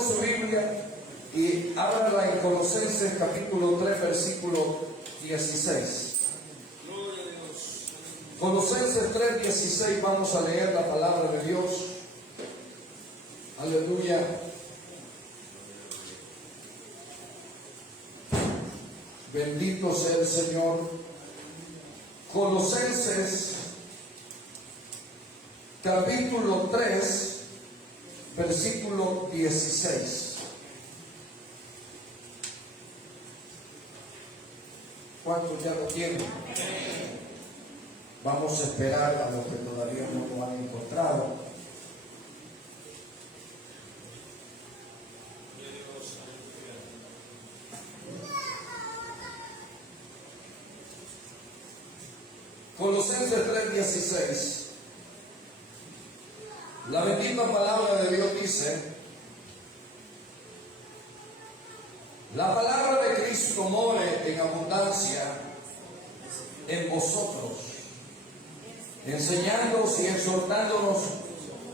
conmigo su Biblia y ábrala en Colosenses capítulo 3, versículo 16. Colosenses 3, 16, vamos a leer la palabra de Dios. Aleluya. Bendito sea el Señor. Colosenses capítulo 3, versículo 16. ¿Cuántos ya lo tienen? Vamos a esperar a los que todavía no lo han encontrado. Colosenses 3:16. La bendita palabra de Dios dice: la palabra de Cristo more en abundancia en vosotros, enseñándoos y exhortándonos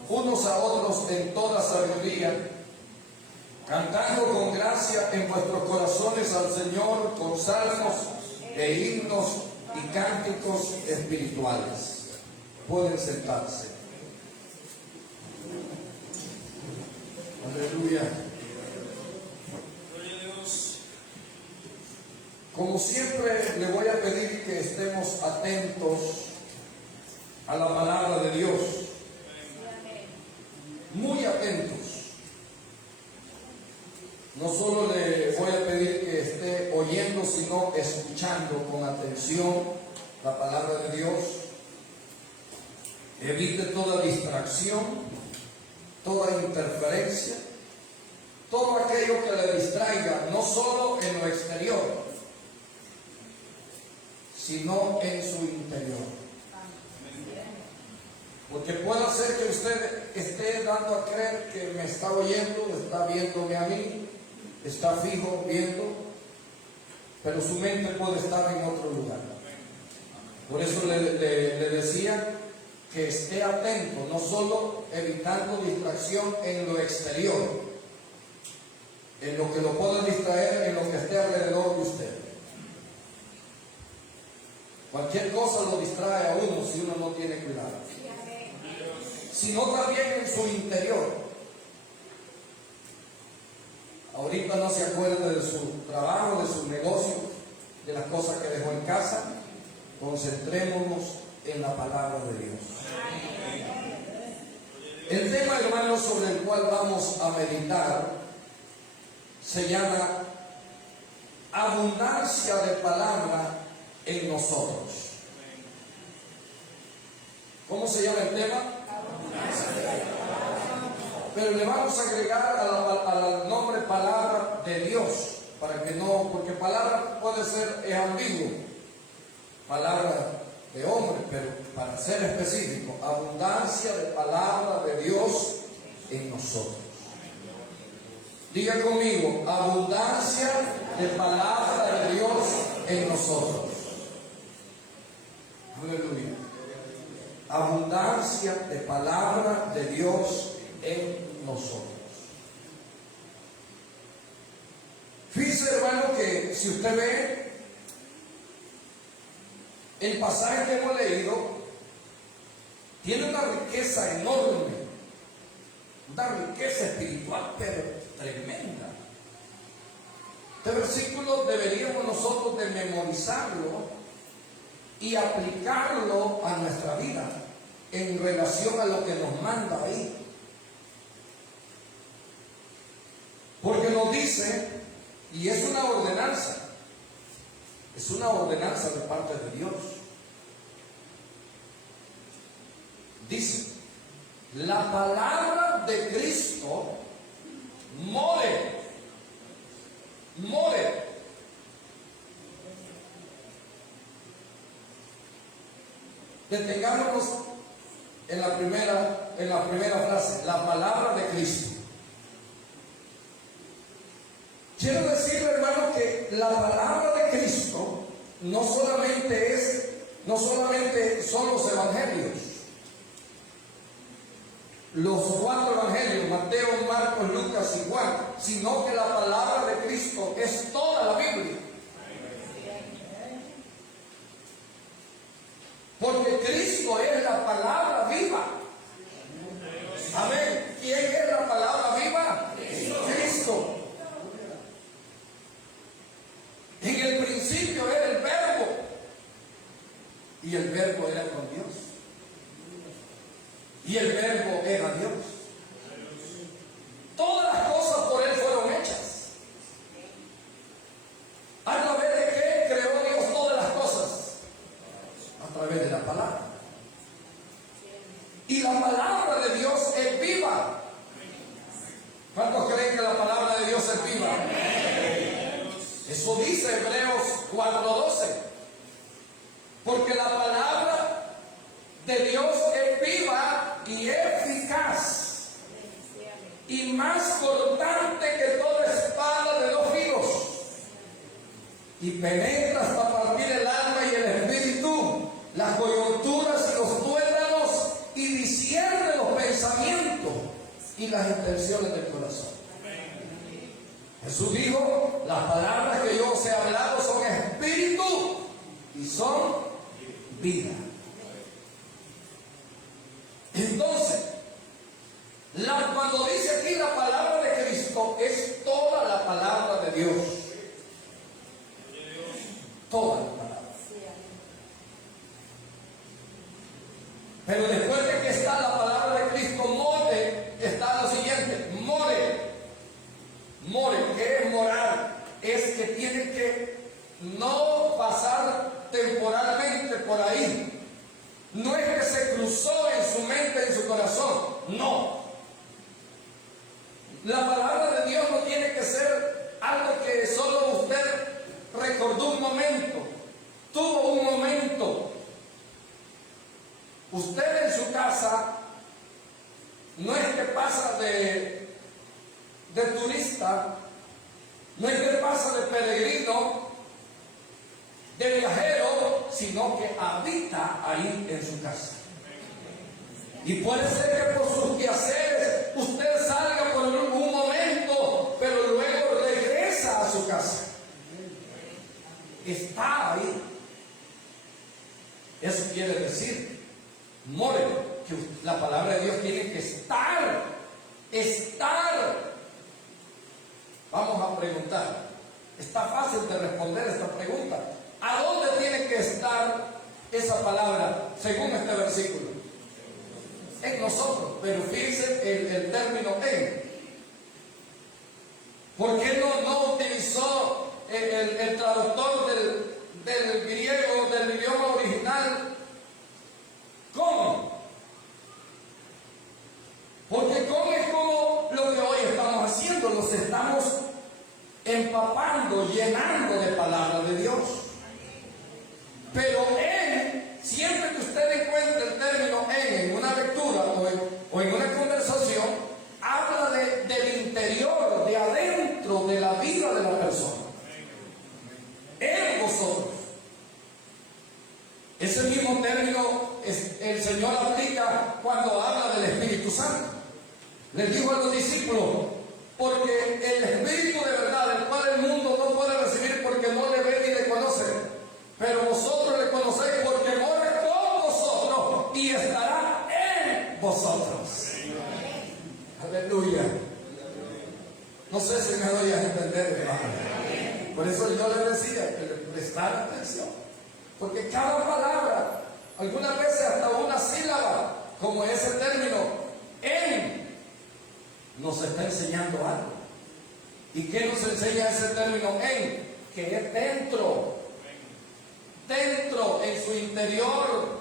unos a otros en toda sabiduría, cantando con gracia en vuestros corazones al Señor con salmos e himnos y cánticos espirituales. Pueden sentarse. Aleluya. Como siempre, le voy a pedir que estemos atentos a la palabra de Dios. Muy atentos. No solo le voy a pedir que esté oyendo, sino escuchando con atención la palabra de Dios. Evite toda distracción, toda interferencia, todo aquello que le distraiga, no solo en lo exterior, sino en su interior. Porque puede ser que usted esté dando a creer que me está oyendo, está viéndome a mí, está fijo viendo, pero su mente puede estar en otro lugar. Por eso le decía que esté atento, no solo evitando distracción en lo exterior, en lo que lo pueda distraer, en lo que esté alrededor de usted. Cualquier cosa lo distrae a uno si uno no tiene cuidado, sino también en su interior. Ahorita no se acuerde de su trabajo, de su negocio, de las cosas que dejó en casa. Concentrémonos en la palabra de Dios. El tema, hermanos, sobre el cual vamos a meditar se llama abundancia de palabra en nosotros. ¿Cómo se llama el tema? Pero le vamos a agregar al nombre palabra de Dios, para que no, porque palabra puede ser, es ambiguo, palabra de hombre, pero para ser específico, abundancia de palabra de Dios en nosotros. Diga conmigo, abundancia de palabra de Dios en nosotros. Aleluya. Abundancia de palabra de Dios en nosotros. Fíjese, hermano, que si usted ve el pasaje que hemos leído, tiene una riqueza enorme, una riqueza espiritual, pero tremenda. Este versículo deberíamos nosotros de memorizarlo y aplicarlo a nuestra vida en relación a lo que nos manda ahí. Porque nos dice, y es una ordenanza de parte de Dios. Dice, la palabra de Cristo more. Detengámonos en la primera frase, la palabra de Cristo. Quiero decirle, hermano, que la palabra de Cristo no solamente son los evangelios. Los 4 evangelios, Mateo, Marcos, Lucas y Juan, sino que la palabra de Cristo es toda la Biblia. Porque Cristo es la palabra viva. Amén. ¿Quién es la palabra viva? Cristo. En el principio era el Verbo, y el Verbo era con Dios, y el Verbo era Dios. Todas las cosas por Él fueron hechas. ¿A través de qué creó Dios todas las cosas? A través de la palabra. Y la palabra de Dios es viva. ¿Cuántos creen que la palabra de Dios es viva? Eso dice Hebreos 4:12. Porque la palabra de Dios es viva y eficaz, y más cortante que toda espada de 2 filos, y penetra hasta partir el alma y el espíritu, las coyunturas y los tuétanos, y discierne los pensamientos y las intenciones del corazón. Jesús dijo: las palabras que yo os he hablado son espíritu y son vida. Entonces, cuando dice aquí la palabra de Cristo, es toda la palabra de Dios. Toda la palabra. Pero después de que está la palabra de Cristo, more, está lo siguiente: more. More, ¿qué es morar? Es que tiene que no pasar temporalmente por ahí. No es que se cruzó en su mente, en su corazón. No. La palabra de Dios no tiene que ser algo que solo usted recordó un momento, tuvo un momento. Usted en su casa no es que pasa de turista, no es que pasa de peregrino, de viajero, sino que habita ahí en su casa. Y puede ser que por sus quehaceres usted salga por un momento, pero luego regresa a su casa. Está ahí. Eso quiere decir, more, que la palabra de Dios tiene que estar. Vamos a preguntar. Está fácil de responder esta pregunta. ¿A dónde tiene que estar esa palabra según este versículo? En nosotros. Pero fíjense el término en. ¿Por qué no utilizó el traductor del griego, del idioma original, con? Porque con es como lo que hoy estamos haciendo, nos estamos empapando, llenando de palabra de Dios. Pero en, siempre que usted encuentre el término en una lectura o en una conversación, habla del interior, de adentro, de la vida de la persona. En vosotros. Ese mismo término el Señor aplica cuando habla del Espíritu Santo. Les dijo a los discípulos: porque el Espíritu de verdad, el cual el mundo no puede recibir porque no le ve ni le conoce, pero vosotros le conocéis porque mora con vosotros y estará en vosotros. Aleluya. No sé si me doy a entender, hermano. Por eso yo les decía que le prestara atención, porque cada palabra, algunas veces hasta una sílaba, como ese término en, nos está enseñando algo. ¿Y qué nos enseña ese término en? Que es dentro, en su interior,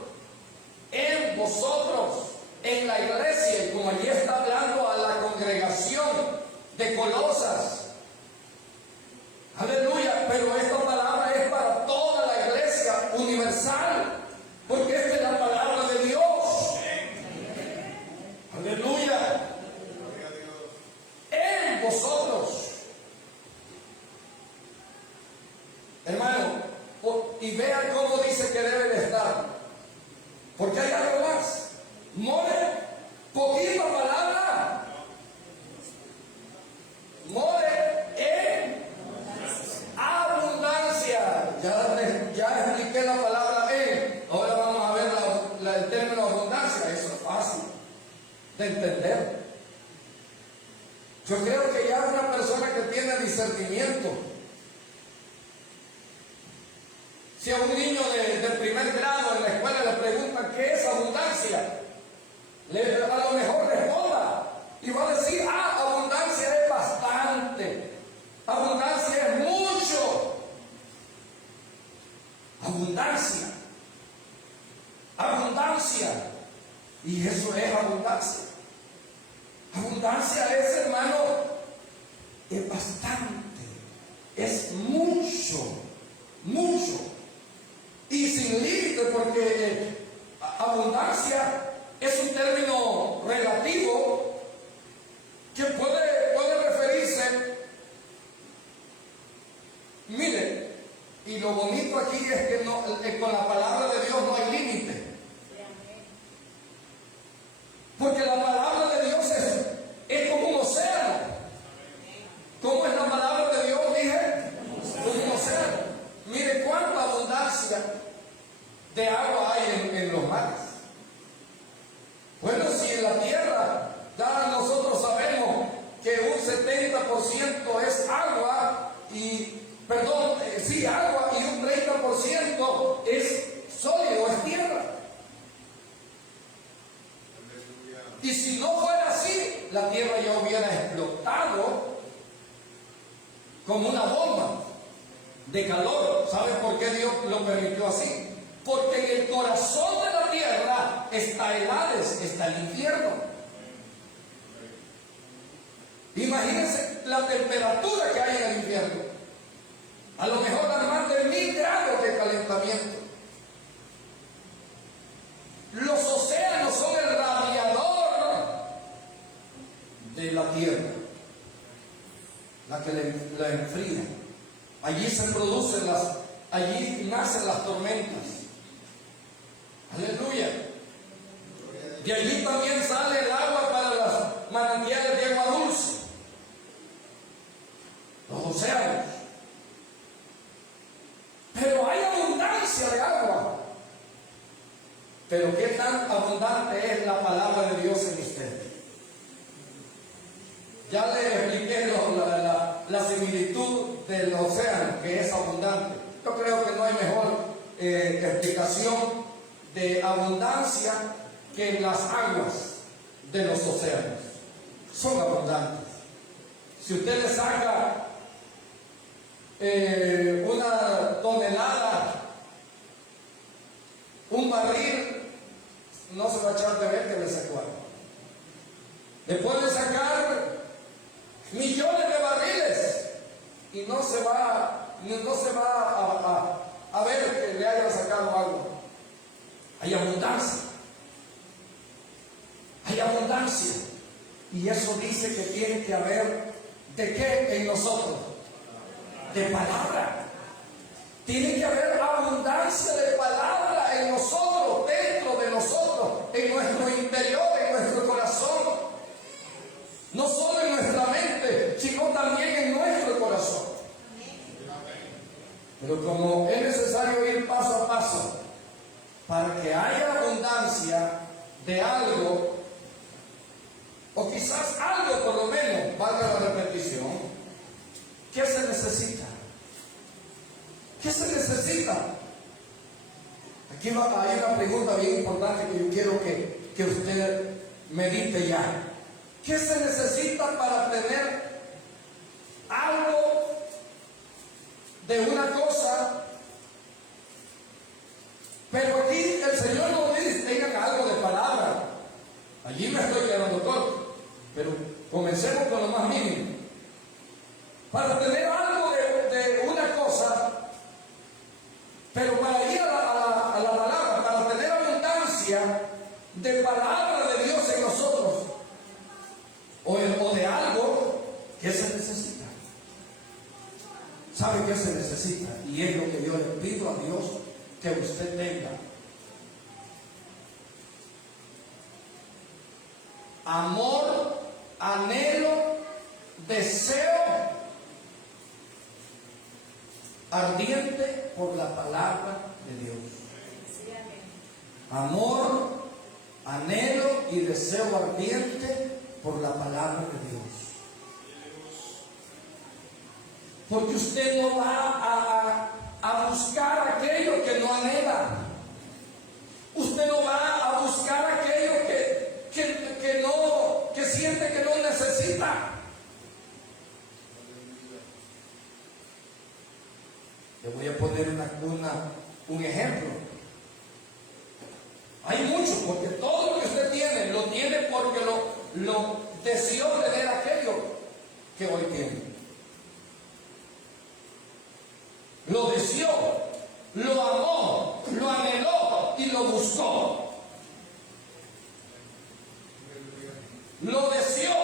en vosotros, en la iglesia. Y como allí está hablando a la congregación de Colosas, aleluya, pero esta palabra es para toda la iglesia universal, porque esta es la palabra de Dios. Aleluya. En vosotros, hermano, y vean cómo dice que debe de estar, porque hay algo más. More, poquita palabra. More Yo creo que ya una persona que tiene discernimiento, si a un niño de primer grado en la escuela le preguntan qué es abundancia, a lo mejor responda y va a decir, abundancia es bastante, abundancia es mucho, abundancia, abundancia, y eso es abundancia. Abundancia es, hermano, es bastante, es mucho, mucho, y sin límite, porque abundancia es un término relativo que puede referirse. Mire, y lo bonito aquí es que con la palabra de Dios no hay límite. Porque la palabra de Dios es como un océano. ¿Cómo es la palabra de Dios? Dije, como un océano. Mire cuánta abundancia de agua hay en los mares. Bueno, si en la tierra, ya nosotros sabemos que un 70% es agua agua y un 30% es sólido, es tierra. Y si no fuera así, la tierra ya hubiera explotado como una bomba de calor. ¿Saben por qué Dios lo permitió así? Porque en el corazón de la tierra está el Hades, está el infierno. Imagínense la temperatura que hay en el infierno. A lo mejor a más de 1000 grados de calentamiento. Los océanos son el radiador de la tierra, la que la enfría. Allí se producen allí nacen las tormentas. Aleluya. De allí también sale el agua para las manantiales de agua dulce, los océanos. Pero hay abundancia de agua. Pero qué tan abundante es la palabra de Dios en usted. Ya le expliqué la similitud del océano, que es abundante. Yo creo que no hay mejor explicación de abundancia que las aguas de los océanos. Son abundantes. Si usted le saca una tonelada, un barril, no se va a echar de ver que le sacó algo. Le puede sacar millones de barriles y no se va a ver que le haya sacado algo. Hay abundancia. Hay abundancia. Y eso dice que tiene que haber, ¿de qué en nosotros? De palabra. Tiene que haber abundancia de palabra en nosotros, dentro de nosotros, en nuestro interior, en nuestro corazón. No solo en nuestra mente, sino también en nuestro corazón. Pero como es necesario ir paso a paso para que haya abundancia de algo, o quizás algo por lo menos, valga la repetición, ¿qué se necesita? ¿Qué se necesita? Aquí hay una pregunta bien importante que yo quiero que usted medite ya. ¿Qué se necesita para tener algo de una cosa? Pero aquí el Señor nos dice, tengan algo de palabra. Allí me estoy quedando corto, pero comencemos con lo más mínimo. Para tener algo de una cosa, pero para ir a la palabra, para tener abundancia de palabra de Dios en nosotros, o de algo, ¿qué se necesita? ¿Sabe qué se necesita? Y es lo que yo le pido a Dios que usted tenga. Amor, anhelo, deseo ardiente por la palabra de Dios. Amor, anhelo y deseo ardiente por la palabra de Dios. Porque usted no va a buscar aquello que no anhela. Usted no va a buscar aquello que siente que no necesita. Le voy a poner un ejemplo. Hay muchos, porque todo lo que usted tiene, lo tiene porque lo deseó tener aquello que hoy tiene. Lo deseó, lo amó, lo anheló y lo buscó. Lo deseó,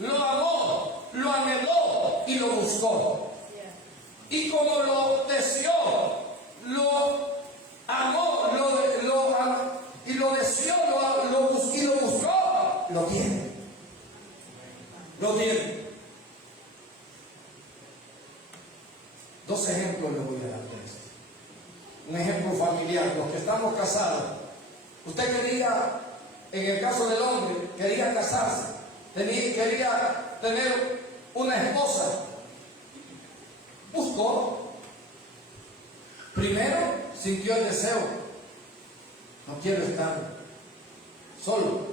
lo amó, lo anheló y lo buscó. Y como lo deseó, lo amó, y lo deseó, lo buscó, lo tiene. Lo tiene. Dos ejemplos le voy a dar de esto. Un ejemplo familiar, los que estamos casados. Usted quería, en el caso del hombre, quería casarse, quería tener una esposa. Buscó. Primero sintió el deseo. No quiero estar solo.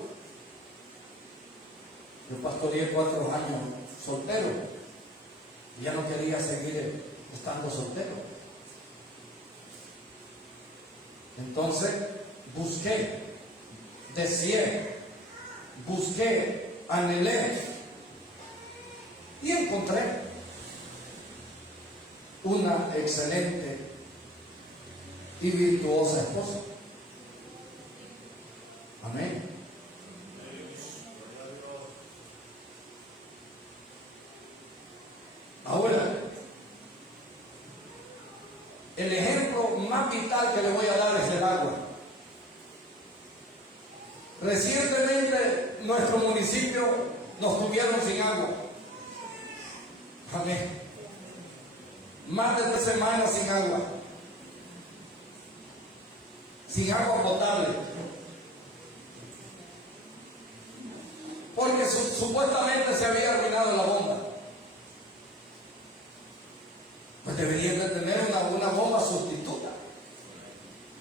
Yo pastoreé 4 años soltero. Y ya no quería seguir estando soltero. Entonces busqué, deseé, anhelé y encontré una excelente y virtuosa esposa. Amén. Ahora, el ejemplo más vital que le voy a dar es el agua. Recientemente nuestro municipio nos tuvieron sin agua. Amén. Más de 3 semanas sin agua. Sin agua potable. Porque supuestamente se había arruinado la bomba. Pues deberían de tener una bomba sustituta.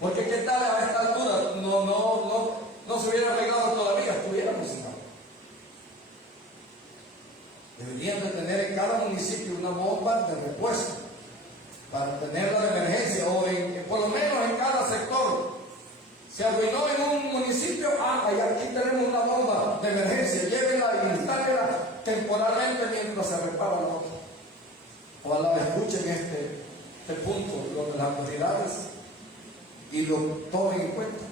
Porque qué tal a esta altura no se hubiera arreglado todavía, estuviéramos sin agua. Deberían de tener en cada municipio una bomba de repuesto para tenerla de emergencia, o por lo menos en cada sector. Se arruinó en un municipio, y aquí tenemos una bomba de emergencia, llévenla y instálela temporalmente mientras se repara la otra. Ojalá escuchen este punto, las autoridades, y lo tomen en cuenta.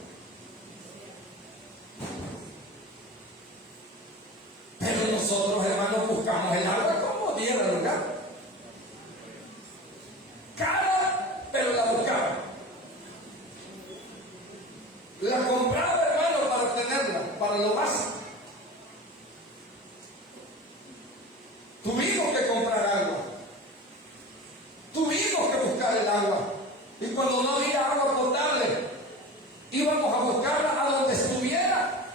Pero nosotros, hermanos, buscamos el agua como diera lugar. Cara, pero la buscaba. La compraba, hermano, para tenerla, para lo básico. Tuvimos que comprar agua. Tuvimos que buscar el agua. Y cuando no había agua potable, íbamos a buscarla a donde estuviera.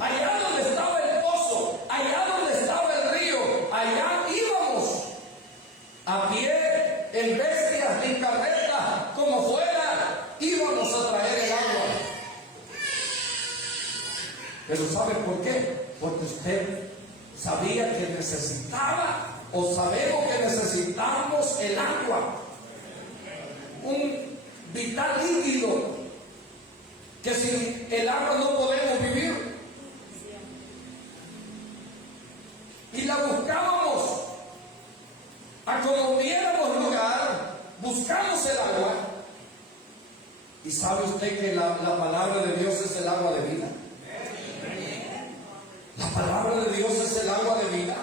Allá donde estaba el pozo, allá donde estaba el río, allá íbamos. A pie, en bestias, en carretas, como fuera, íbamos a traer el agua. Pero ¿sabe por qué? Porque usted sabía que necesitaba, o sabemos que necesitamos el agua. Un vital líquido que sin el agua no podemos vivir. Y la buscábamos a como viéramos lugar, buscamos el agua. ¿Y sabe usted que la palabra de Dios es el agua de vida? La palabra de Dios es el agua de vida.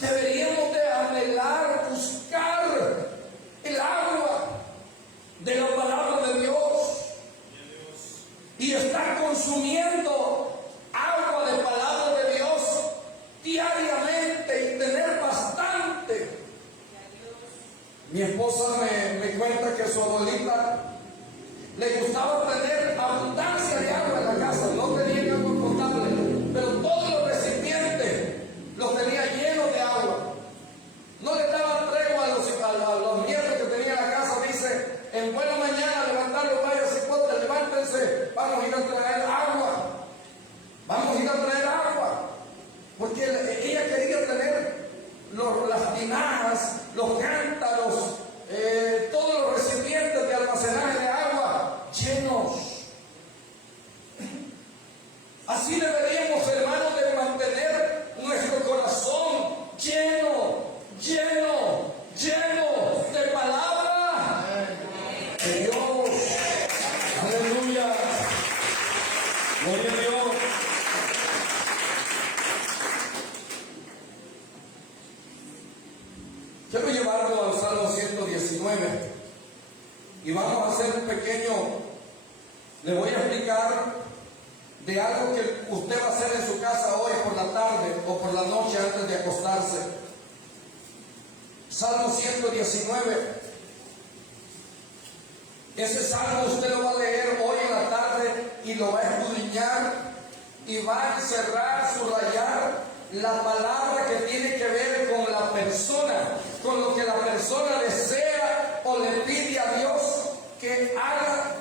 Deberíamos de anhelar, buscar el agua de la palabra de Dios y estar consumiendo agua de palabra de Dios diariamente y tener bastante. Mi esposa me cuenta que su abuelita le gustaba tener abundancia de agua en la casa. No tenía agua potable, pero todos los recipientes los tenía llenos 19. Y vamos a hacer un pequeño, le voy a explicar de algo que usted va a hacer en su casa hoy por la tarde o por la noche antes de acostarse. Salmo 119. Ese salmo usted lo va a leer hoy en la tarde y lo va a escudriñar y va a encerrar, subrayar la palabra que tiene que ver con la persona, con lo que la persona desea o le pide a Dios que haga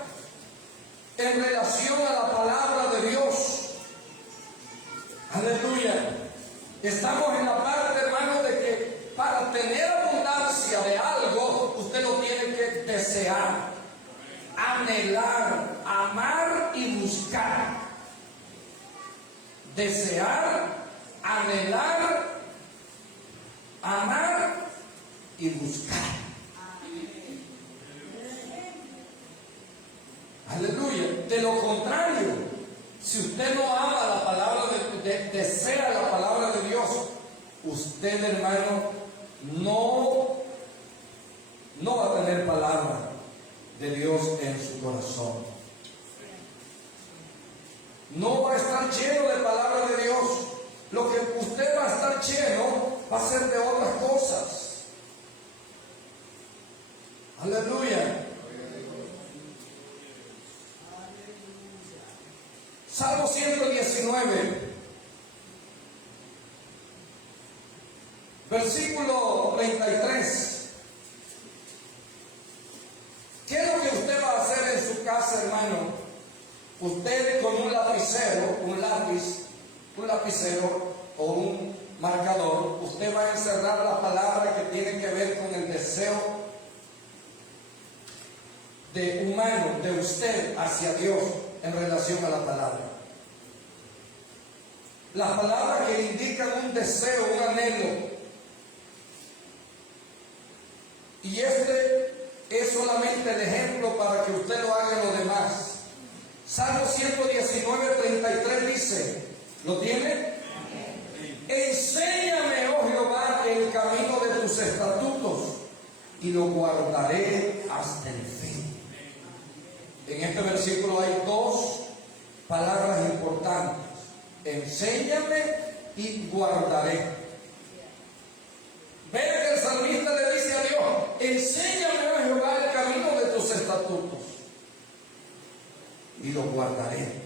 en relación a la palabra de Dios. Aleluya. Estamos en la parte, hermano, de que para tener abundancia de algo, usted lo tiene que desear, anhelar, amar y buscar. Desear, anhelar, amar y buscar. Aleluya. De lo contrario, si usted no ama la palabra, desea la palabra de Dios, usted, hermano, no va a tener palabra de Dios en su corazón. No va a estar lleno de palabra de Dios. Lo que usted va a estar lleno va a ser de otras cosas. Aleluya. Salmo 119, versículo 33. ¿Qué es lo que usted va a hacer en su casa, hermano? Usted con un lapicero, un lapicero o un marcador, usted va a encerrar la palabra que tiene que ver con el deseo humano de usted hacia Dios en relación a la palabra. Las palabras que indican un deseo, un anhelo. Y este es solamente el ejemplo para que usted lo haga en lo demás. Salmo 119, 33 dice, ¿lo tiene? Enséñame, oh Jehová, el camino de tus estatutos y lo guardaré hasta el fin. En este versículo hay dos palabras importantes: enséñame y guardaré. Vean que el salmista le dice a Dios: enséñame, oh Jehová, el camino de tus estatutos y lo guardaré.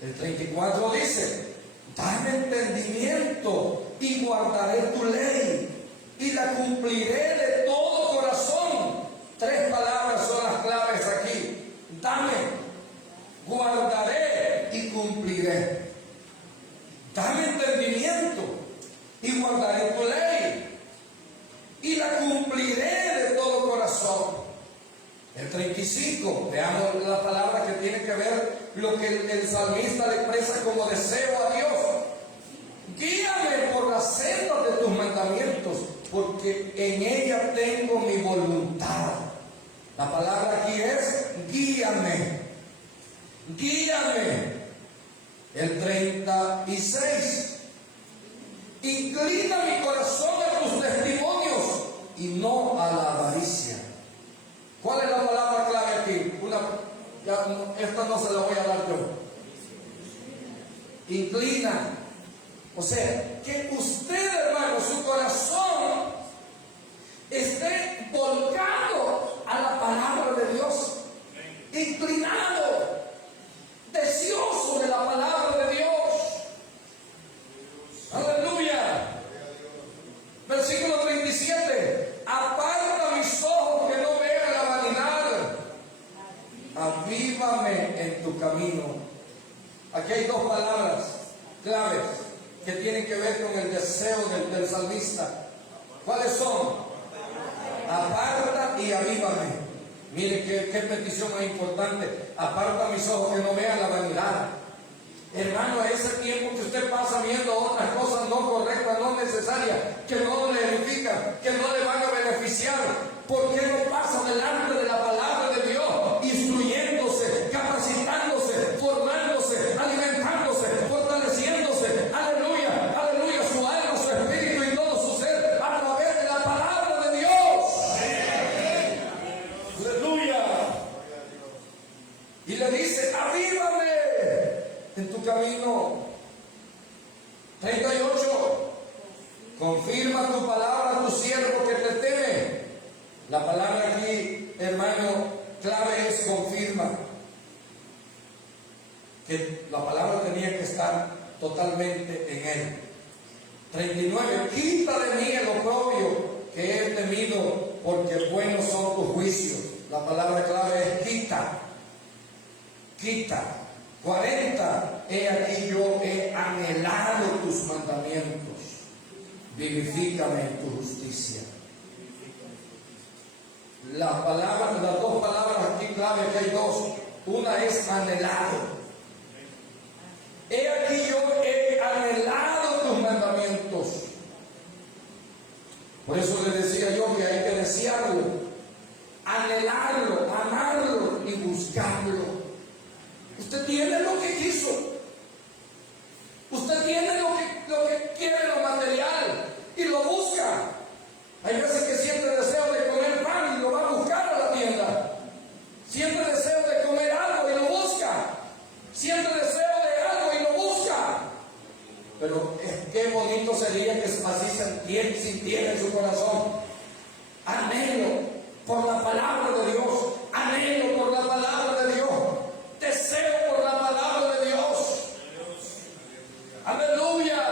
El 34 dice: dame entendimiento y guardaré tu ley y la cumpliré de todo corazón. Tres palabras son las claves aquí: dame, guardaré y cumpliré. Dame entendimiento y guardaré tu ley y la cumpliré de todo corazón. El 35, veamos la palabra que tiene que ver lo que el salmista le expresa como deseo a Dios: guíame por las sendas de tus mandamientos, porque en ella tengo mi voluntad. La palabra aquí es guíame, guíame. El 36, inclina mi corazón a tus testimonios y no a la avaricia. ¿Cuál es la palabra clave aquí? Esta no se la voy a dar yo. Inclina. O sea, que usted, hermano, su corazón esté volcado a la palabra de Dios, inclinado, deseoso de la palabra de Dios. Aleluya. Versículo 37. Aparta mis ojos que no vean la vanidad. Avívame en tu camino. Aquí hay dos palabras claves que tienen que ver con el deseo del salmista. ¿Cuáles son? Aparta y avívame. Mire qué petición más importante: aparta mis ojos que no vean la vanidad. Hermano, ese tiempo que usted pasa viendo otras cosas no correctas, no necesarias, que no le edifican, que no le van a beneficiar, ¿por qué no pasa delante de la palabra de Dios, instruyéndose, capacitándose, formándose, alimentándose, fortaleciéndose? Aleluya, aleluya, su alma, su espíritu y todo su ser a través de la palabra de Dios. 38. Confirma tu palabra a tu siervo que te teme. La palabra aquí, hermano, clave es confirma. Que la palabra tenía que estar totalmente en él. 39. Quita de mí el oprobio que he temido, porque buenos son tus juicios. La palabra clave es quita. Quita. 40. He aquí yo he anhelado tus mandamientos. Vivifícame en tu justicia. Las dos palabras aquí clave, que hay dos. Una es anhelado. He aquí yo he anhelado tus mandamientos. Por eso le decía yo que hay que desearlo, anhelarlo, amarlo y buscarlo. Usted tiene lo que quiso. Usted tiene lo que quiere, lo material, y lo busca. Hay veces que siente deseo de comer pan y lo va a buscar a la tienda. Siente deseo de comer algo y lo busca. Siente deseo de algo y lo busca. Pero qué bonito sería que así sintiera en su corazón. Anhelo por la palabra de Dios. Anhelo por la palabra de Dios. Deseo por la palabra de Dios. Aleluya.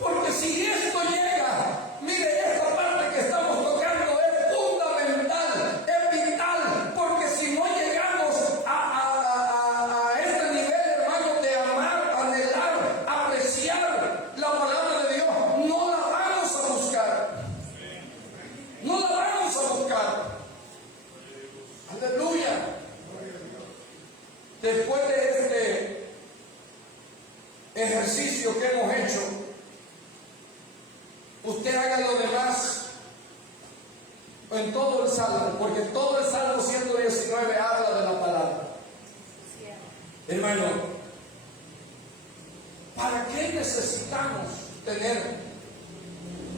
Porque si esto llega, mire, esta parte que estamos tocando es fundamental, es vital, porque si no llegamos a este nivel, hermano, de amar, anhelar, apreciar la palabra de Dios, no la vamos a buscar. No la vamos a buscar. Aleluya. Después de este ejercicio que hemos hecho, usted haga lo demás en todo el Salmo, porque todo el Salmo 119 habla de la palabra. Hermano, ¿para qué necesitamos tener?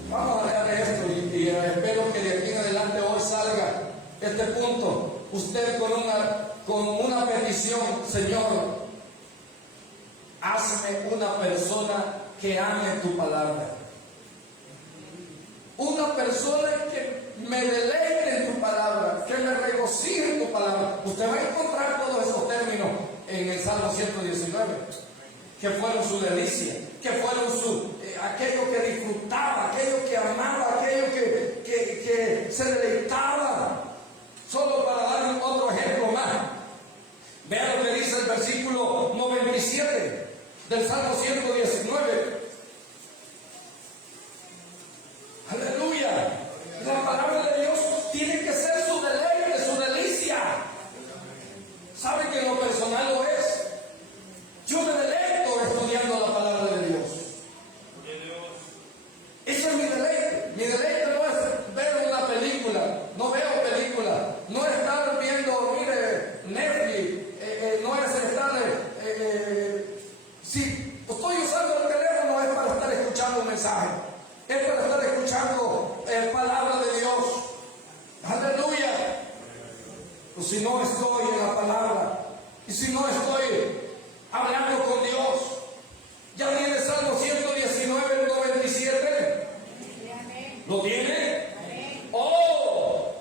Vamos a leer esto y espero que de aquí en adelante hoy salga este punto. Usted con una petición: Señor, hazme una persona que ame tu palabra. Una persona que me deleite en tu palabra, que me regocije en tu palabra. Usted va a encontrar todos esos términos en el Salmo 119, que fueron su delicia, que fueron aquello que disfrutaba, aquello que amaba, aquello que se deleitaba. Solo para dar otro ejemplo más, vea lo que dice el versículo 97 del Salmo 119. Aleluya. La palabra de Dios tiene que ser su deleite, su delicia. ¿Sabe que en lo personal lo es? Yo me deleito estudiando la palabra de Dios. Eso es mi deleite. Mi deleite no es ver una película. No veo película. No es estar viendo, mire, Netflix. No es estar... si estoy usando el teléfono es para estar escuchando un mensaje. Es para estar escuchando palabra de Dios. Aleluya. Pues si no estoy en la palabra, y si no estoy hablando con Dios, ya viene Salmo 119, 97. ¿Lo tiene? ¡Oh!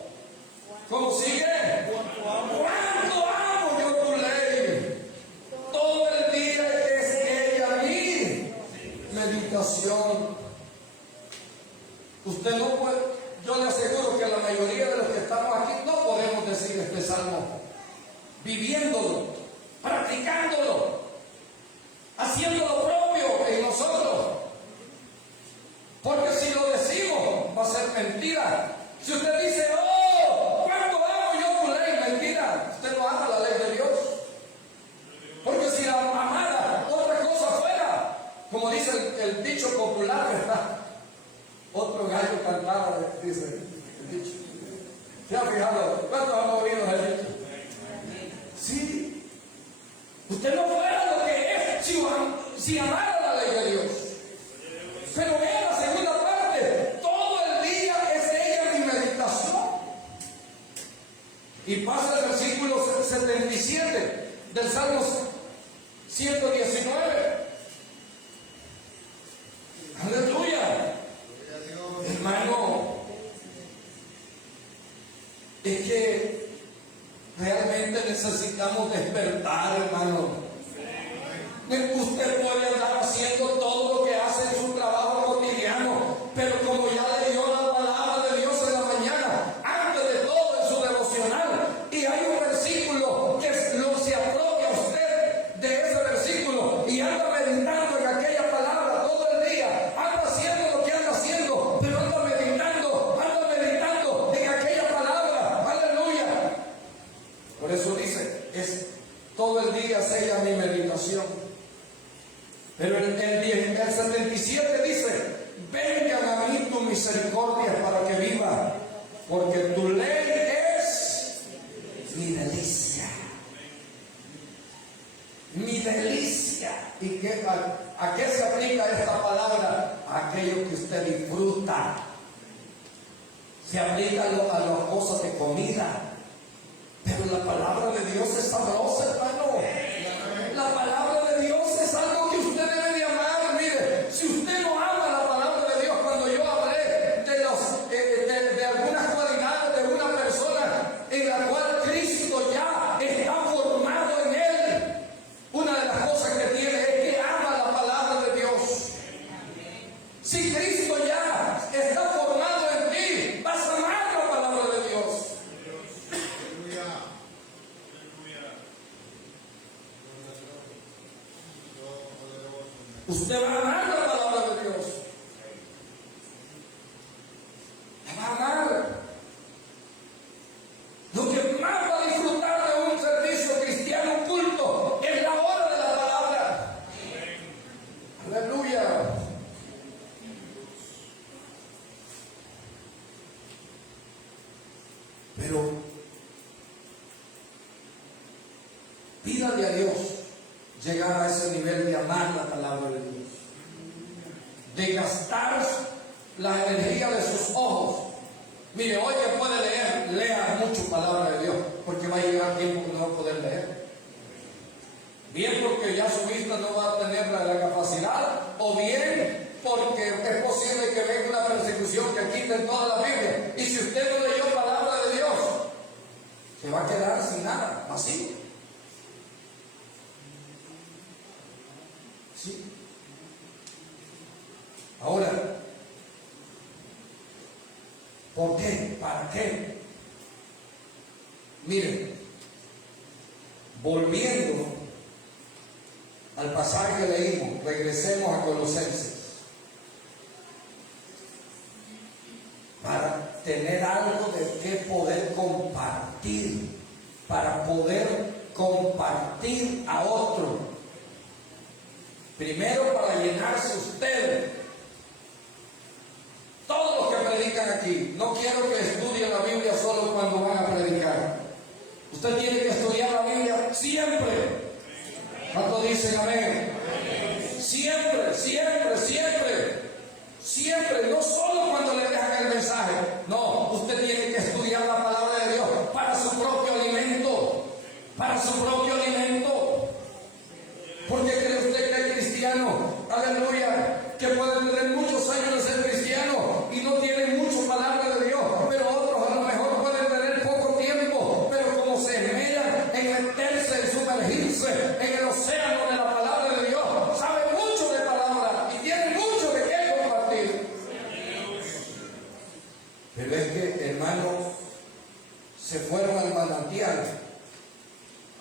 ¿Cómo sigue? ¡Cuánto amo yo tu ley! Todo el día es ella mi meditación. Usted no puede, yo le aseguro que la mayoría de los que estamos aquí no podemos decir este salmo viviéndolo, practicándolo, haciendo lo propio en nosotros. Porque si lo decimos, va a ser mentira. Si usted dice, oh, ¿cuánto amo yo tu ley? Mentira. Usted no ama la ley de Dios. Porque si la amara, otra cosa fuera. Como dice el dicho popular, ¿verdad? Otro gallo cantaba, dice el dicho. ¿Se ha fijado? ¿Cuántos han oído el dicho? Sí. Usted no fuera lo que es si amara la ley de Dios. Pero vea la segunda parte. Todo el día es ella mi meditación. Y pasa el versículo 77 del Salmo 119. necesitamos despertar, hermano. Usted puede andar haciendo todo lo que hace en su trabajo cotidiano, pero como ya leyó la palabra de Dios en la mañana, antes de todo en su devocional, y hay un versículo que se apropia a usted de ese versículo y anda meditando en aquella palabra todo el día, anda haciendo lo que anda haciendo, pero anda meditando en aquella palabra. Aleluya. Por eso dice, es todo el día sella mi meditación. Pero el 77 dice, vengan a mí tu misericordia para que viva, porque tu ley es mi delicia. Mi delicia. ¿Y a qué se aplica esta palabra? A aquello que usted disfruta. Se aplica a las cosas de comida. Pero la palabra de Dios es sabrosa, hermano. La palabra de Dios es algo que usted debe de amar. Mire, si usted no ama la palabra de Dios, cuando yo hablé de algunas cualidades de una persona en la cual Cristo ya está formado en él, una de las cosas que tiene es que ama la palabra de Dios. Si Cristo ya está formado en ti, vas a amar la palabra de Dios. Usted va a amar la palabra de Dios. La va a amar. Lo que más va a disfrutar de un servicio cristiano culto es la hora de la palabra. Aleluya. Pero pídale a Dios llegar a ese nivel de amar la palabra de Dios, de gastar la energía de sus ojos. Mire, hoy que puede leer, lea mucho palabra de Dios, porque va a llegar tiempo que no va a poder leer. Bien porque ya su vista no va a tener la capacidad, o bien porque es posible que venga una persecución que quiten toda la Biblia. Y si usted no leyó palabra de Dios, se va a quedar sin nada, vacío. ¿Sí? Ahora, ¿por qué? ¿Para qué? Miren, volviendo al pasaje que leímos, regresemos a Colosenses, para tener algo de qué poder compartir, para poder compartir a otro. Primero, para llenarse usted. Todos los que predican aquí, no quiero que estudien la Biblia solo cuando van a predicar. Usted tiene que estudiar la Biblia siempre. ¿Cuántos dicen amén? Siempre, siempre, siempre. Siempre, no solo cuando le dejan el mensaje. No, usted tiene que estudiar la palabra de Dios para su propio alimento. Para su propio alimento. ¿Por qué cree usted que hay cristiano, aleluya, que pueden tener muchos años de ser cristiano y no tienen mucha palabra de Dios? Pero otros a lo mejor pueden tener poco tiempo, pero como se esmeran en meterse, en sumergirse en el océano de la palabra de Dios, saben mucho de palabra y tienen mucho de qué compartir. Pero es que, hermanos, se fueron al manantial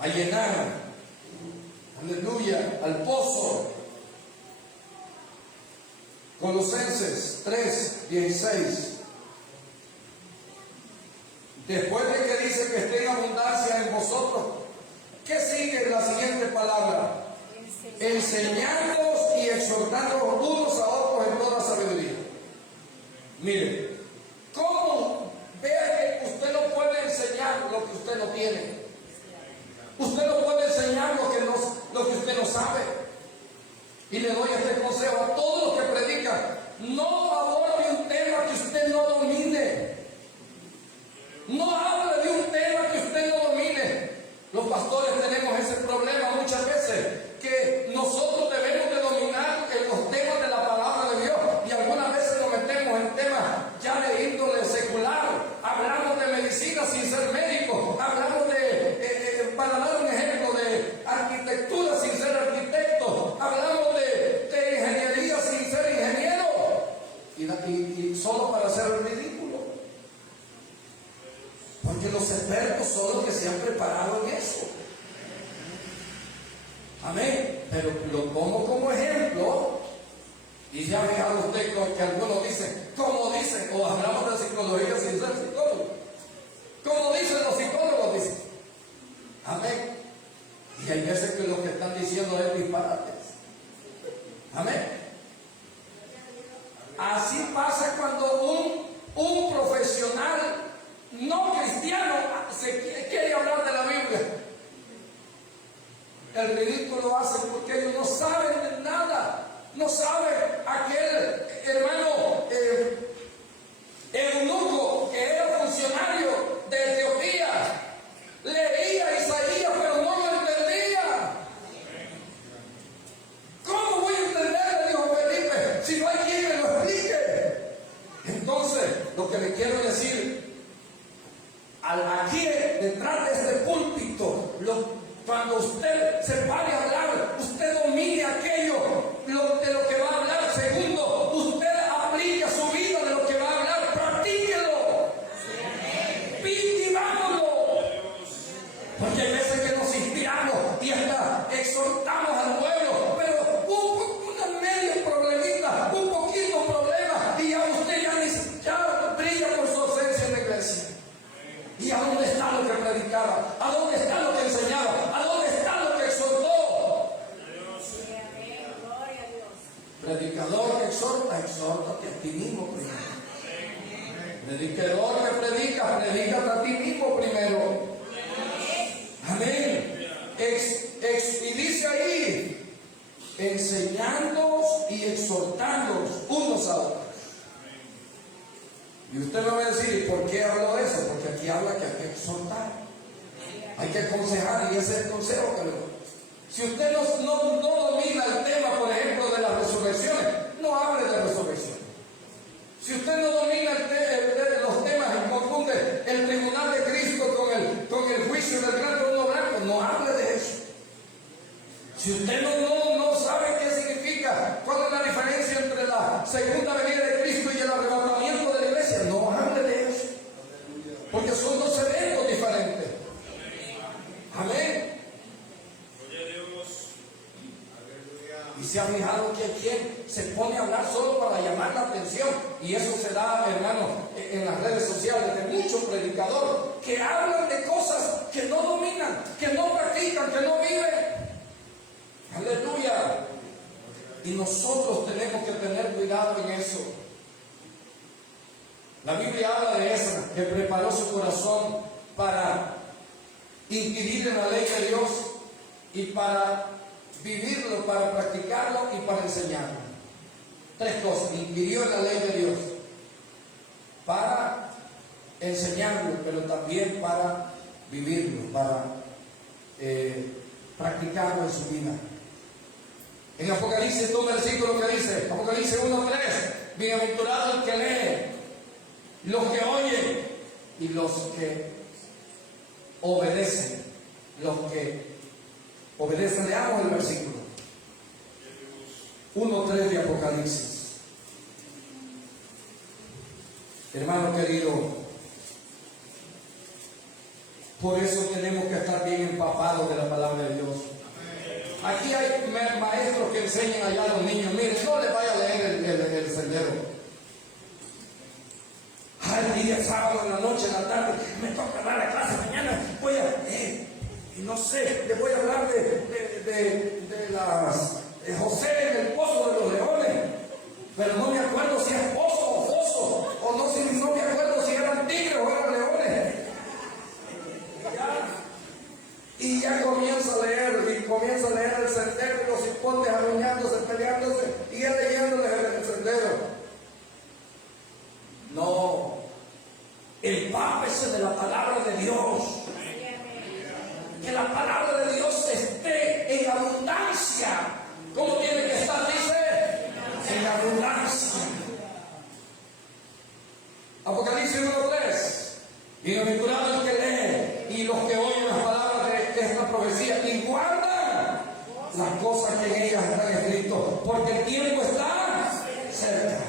a llenar, aleluya, al pozo. Colosenses 3:16. Después de que dice que esté en abundancia en vosotros, ¿qué sigue en la siguiente palabra? Enseñándoos y exhortándoos unos a otros en toda sabiduría. Mire, ¿cómo vea que usted no puede enseñar lo que usted no tiene? Usted no puede enseñar lo que usted no sabe. Y le doy este consejo a todos los que predican: no aborde un tema que usted no domine. No hable de un tema que usted no domine. Los pastores tenemos ese problema muchas veces, que nosotros debemos de dominar los temas de la palabra de Dios, y algunas veces nos metemos en temas ya preparado en eso. Amén. Pero lo pongo como ejemplo. Y ya ha fijado usted que algunos dicen, ¿cómo dicen? O hablamos de psicología sin ser psicólogo. ¿Cómo dicen los psicólogos? Dicen. Amén. Y hay veces que lo que están diciendo es disparates. Amén. Así pasa cuando un profesional no cristiano quiere hablar de la Biblia. El ridículo hacen porque ellos no saben de nada. No saben. Aquel hermano eunuco que era funcionario de Etiopía leía Isaías pero no lo entendía. ¿Cómo voy a entender? Le dijo Felipe, si no hay quien me lo explique. Entonces, lo que le quiero decir, aquí detrás de este púlpito, cuando usted se pare a hablar, usted domine aquello de lo que va a hablar. Segundo, usted aplica su vida de lo que va a hablar, practíquelo. Vivámoslo. Porque hay veces que nos inspiramos y hasta exhortamos al pueblo, pero una media problemita, un poquito problema, y ya usted ya brilla por su ausencia en la iglesia. ¿Y a dónde está lo que predicaba? ¿A dónde está lo que enseñaba? ¿A dónde está lo que exhortó? Predicador que exhórtate a ti mismo primero. Predicador que predícate a ti mismo primero. Amén. Y dice ahí, enseñándoos y exhortándoos unos a otros. Y usted me va a decir, ¿y por qué hablo de eso? Porque aquí habla que hay que exhortar, hay que aconsejar, y ese es el consejo que le doy. Si usted no domina el tema, por ejemplo, de las resurrecciones, no hable de resurrección. Si usted no domina los temas y confunde el tribunal de Cristo con el juicio del gran trono blanco, no hable de eso. Si usted no sabe qué significa, cuál es la diferencia entre la segunda venida de Cristo y el arrebatamiento de la iglesia, no hable de eso. Porque son dos eventos diferentes. Amén. Y se ha fijado que hay quien se pone a hablar solo para llamar la atención. Y eso se da, hermano, en las redes sociales de muchos predicadores que hablan de cosas que no dominan, que no practican, que no viven. Aleluya. Y nosotros tenemos que tener cuidado en eso. La Biblia habla de Esdras, que preparó su corazón para inquirir en la ley de Dios y para vivirlo, para practicarlo y para enseñarlo. Tres cosas: inquirió en la ley de Dios para enseñarlo, pero también para vivirlo, para practicarlo en su vida. En Apocalipsis, todo versículo que dice, Apocalipsis 1:3, bienaventurado el que lee, los que oyen y los que obedecen. Los que obedecen, leamos el versículo 1:3 de Apocalipsis. Hermano querido, por eso tenemos que estar bien empapados de la palabra de Dios. Aquí hay maestros que enseñan allá a los niños, miren, no les vaya a leer el sendero. Al día sábado en la noche, en la tarde, me toca dar la clase, mañana voy a, y no sé, les voy a hablar de José en el pozo de los leones, pero no me acuerdo si es pozo o foso, o no me acuerdo si eran tigres o eran leones. Y ya comienza a leer el sendero y los hipotes aruñándose, peleándose, y ya leyéndoles el sendero. No, empápese de la palabra de Dios. Que la palabra de Dios esté en abundancia. ¿Cómo tiene que estar? Dice, en abundancia. Apocalipsis 1:3. Bienaventurado el que lee y los que oyen las palabras de esta profecía y guardan las cosas que en ellas están escritas, porque el tiempo está cerca.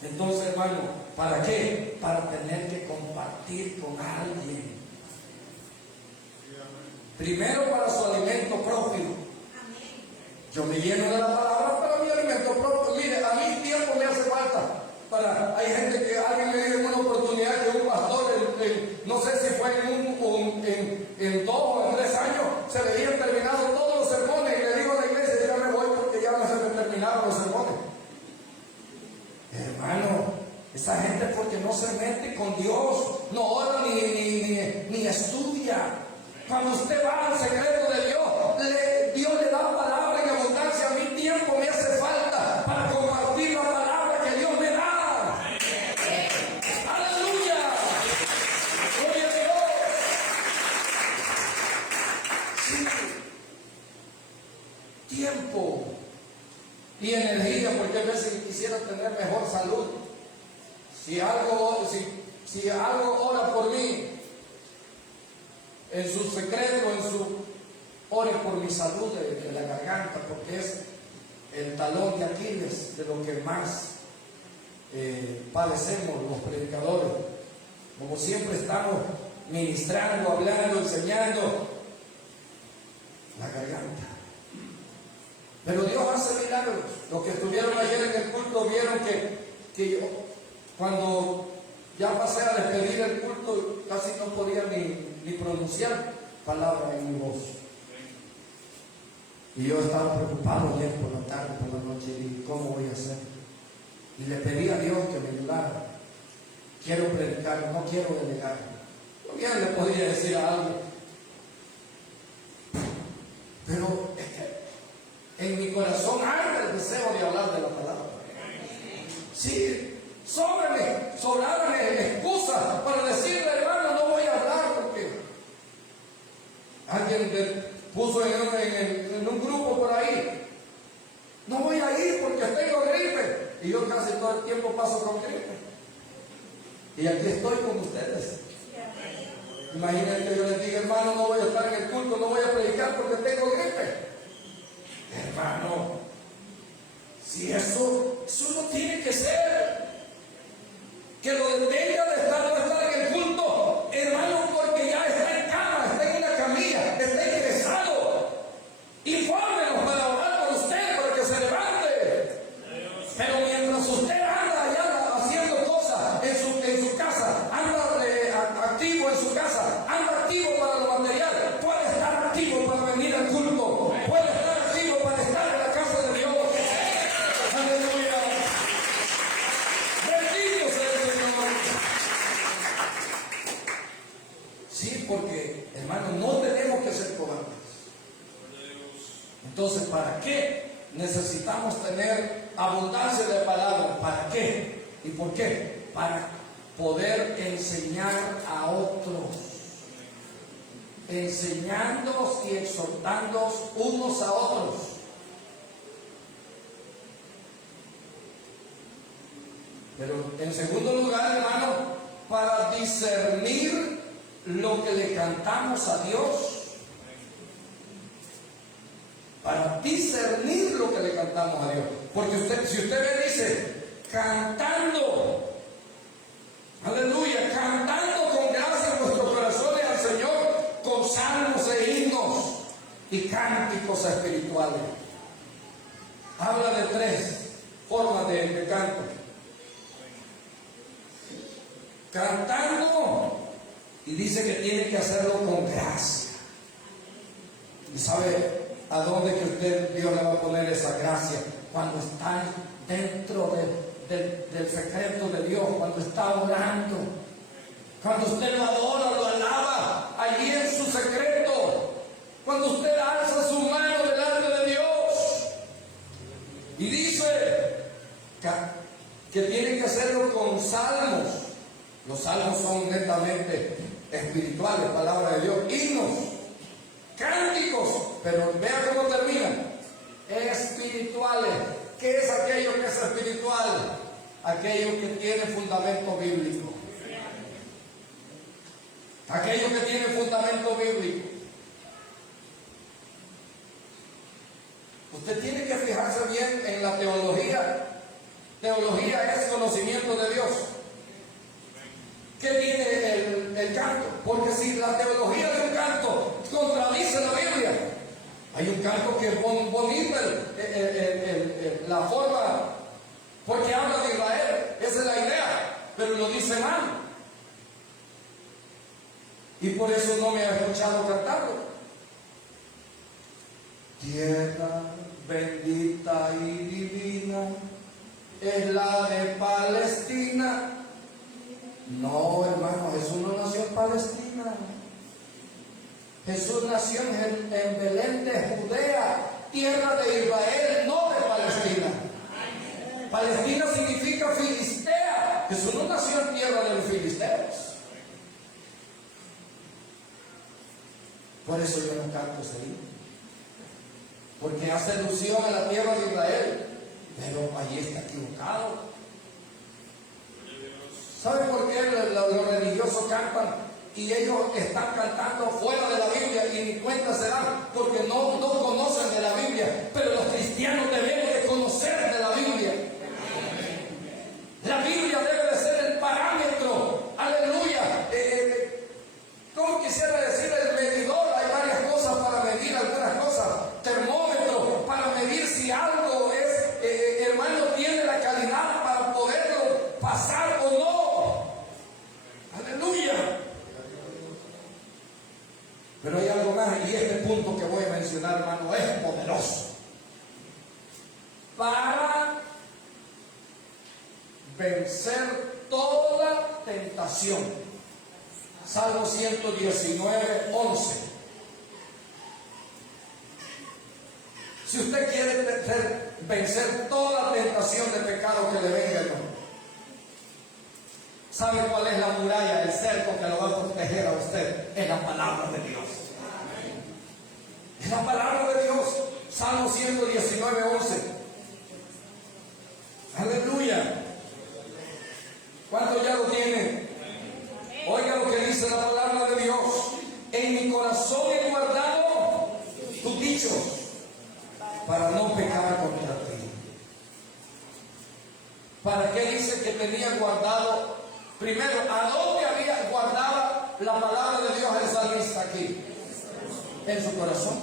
Entonces, hermano, ¿para qué? Para tener que compartir con alguien. primero para su alimento propio. Yo me lleno de la palabra para mi alimento propio. Mire, a mí tiempo me hace falta. Hay gente que alguien me dio una oportunidad que un pastor, no sé si fue en 2 o en 3 años, se le habían terminado todos los sermones y le digo a la iglesia, ya me voy porque ya no se me terminaron los sermones. Hermano, esa gente porque no se mete con Dios, no ora ni estudia. Cuando usted va al secreto de Dios, Dios le da palabra en abundancia. A mí tiempo me hace falta para compartir la palabra que Dios me da. ¡Aleluya! ¡Gloria a Dios! Sí. Tiempo y energía, porque a veces quisiera tener mejor salud. Si algo ora por mí, en su secreto, ore por mi salud de la garganta, porque es el talón de Aquiles de lo que más padecemos los predicadores. Como siempre estamos ministrando, hablando, enseñando, la garganta. Pero Dios hace milagros. Los que estuvieron ayer en el culto vieron que yo, cuando ya pasé a despedir el culto, casi no podía ni pronunciar palabras en mi voz. Y yo estaba preocupado ayer por la tarde, por la noche, y ¿cómo voy a hacer? Y le pedí a Dios que me ayudara. Quiero predicar, no quiero delegar. Yo bien le podría decir a alguien, pero es que en mi corazón arde el deseo de hablar de la palabra. Sí, sobrarme excusas para decirle, hermano, no voy a hablar porque alguien puso en un grupo por ahí, no voy a ir porque tengo gripe, y yo casi todo el tiempo paso con gripe, y aquí estoy con ustedes. Imagínense que yo les diga, hermano, no voy a estar en el culto, no voy a predicar porque tengo gripe. Hermano, si eso no tiene que ser que lo detenga de no estar en el culto, hermano, porque ya está en cama, está en una camilla, está ingresado. Infórmenos para orar por usted, para que se levante. Pero mientras usted anda allá haciendo cosas en su casa, anda activo en su casa, anda activo para lo material, puede estar activo para venir al culto, puede estar activo para estar en la casa de Dios. Aleluya. Bendito sea el Señor. Sí, porque, hermano, no tenemos que ser cobardes. Entonces, ¿para qué necesitamos tener abundancia de palabras? ¿Para qué? ¿Y por qué? Para poder enseñar a otros. Enseñándonos y exhortándonos unos a otros. Pero en segundo lugar, hermano, para discernir lo que le cantamos a Dios. Para discernir lo que le cantamos a Dios. Porque si usted me dice, cantando, aleluya, cantando con gracia en nuestros corazones al Señor, con salmos e himnos y cánticos espirituales. Habla de 3 formas de canto. Cantando, y dice que tiene que hacerlo con gracia. ¿Y sabe a dónde que Dios le va a poner esa gracia? Cuando está dentro del secreto de Dios, cuando está orando, cuando usted lo adora, lo alaba, allí en su secreto, cuando usted alza su mano delante de Dios, y dice que tiene que hacerlo con salmos. Los salmos son netamente espirituales, palabra de Dios, himnos, cánticos, pero vea cómo terminan, espirituales. ¿Qué es aquello que es espiritual? Aquello que tiene fundamento bíblico. Aquello que tiene fundamento bíblico. Usted tiene que fijarse bien en la teología. Teología es conocimiento de Dios. ¿Qué tiene el canto. Porque si la teología de un canto contradice la Biblia, hay un canto que es bonito, la forma, porque habla de Israel, esa es la idea, pero lo dice mal. Y por eso no me ha escuchado cantarlo. Tierra bendita y divina es la de Palestina. No, hermano, Jesús no nació en Palestina. Jesús nació en Belén de Judea, tierra de Israel, no de Palestina. Palestina significa Filistea. Jesús no nació en tierra de los filisteos. Por eso yo no canto ese himno, porque hace alusión a la tierra de Israel, pero allí está equivocado. ¿Saben por qué los religiosos cantan y ellos están cantando fuera de la Biblia y ni cuenta se dan? Porque no conocen de la Biblia. Pero los cristianos debemos de conocer de la Biblia. La Biblia debe de ser el parámetro. Aleluya. ¿Cómo quisiera decir el medidor? Hay varias cosas para medir algunas cosas. Termómetro para medir si algo es, hermano, tiene la calidad para poderlo pasar o no. Aleluya. Pero hay algo más, y este punto que voy a mencionar, hermano, es poderoso. Para vencer toda tentación. Salmo 119, 11. Si usted quiere vencer toda tentación de pecado que le venga, hermano, ¿sabe cuál es la muralla, el cerco que lo va a proteger a usted? Es la palabra de Dios. Es la palabra de Dios. Salmo 119, 11. Aleluya. ¿Cuántos ya lo tienen? Oiga lo que dice la palabra de Dios. En mi corazón he guardado tus dichos para no pecar contra ti. ¿Para qué dice que tenía guardado? Primero, ¿a dónde había guardado la palabra de Dios el salmista aquí? En su corazón.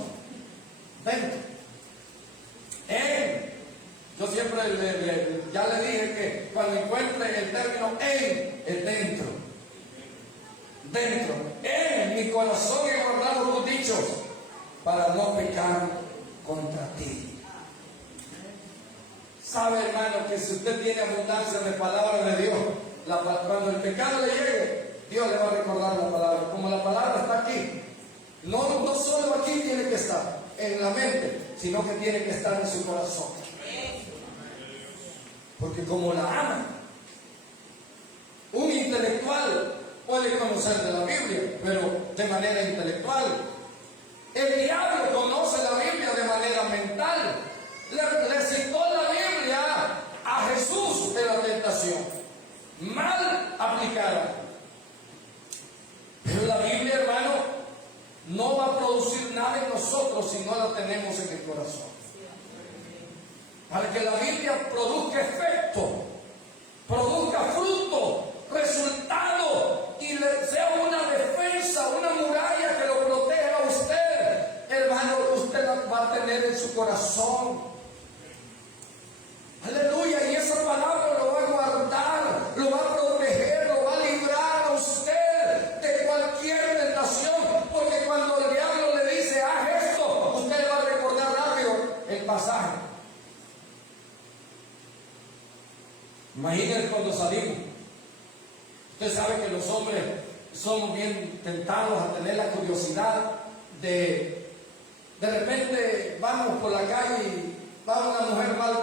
Dentro. Yo siempre ya le dije que cuando encuentre el término en, es dentro. Dentro. En mi corazón he guardado tus dichos para no pecar contra ti. Sabe, hermano, que si usted tiene abundancia de palabra de Dios, cuando el pecado le llegue, Dios le va a recordar la palabra. Como la palabra está aquí, no solo aquí tiene que estar en la mente, sino que tiene que estar en su corazón. Porque como la ama, un intelectual puede conocer de la Biblia, pero de manera intelectual. El diablo conoce la Biblia de manera mental. Le citó la Biblia a Jesús en la tentación, mal aplicada. Pero la Biblia, hermano, no va a producir nada en nosotros si no la tenemos en el corazón. Para que la Biblia produzca efecto, produzca fruto, resultado, y sea una defensa, una muralla que lo proteja a usted, hermano, usted la va a tener en su corazón. Aleluya. Y esa palabra lo va a guardar, lo va a proteger, lo va a librar a usted de cualquier tentación. Porque cuando el diablo le dice, haz esto, usted va a recordar rápido el pasaje. Imagínense cuando salimos. Usted sabe que los hombres somos bien tentados a tener la curiosidad de repente vamos por la calle y va una mujer mal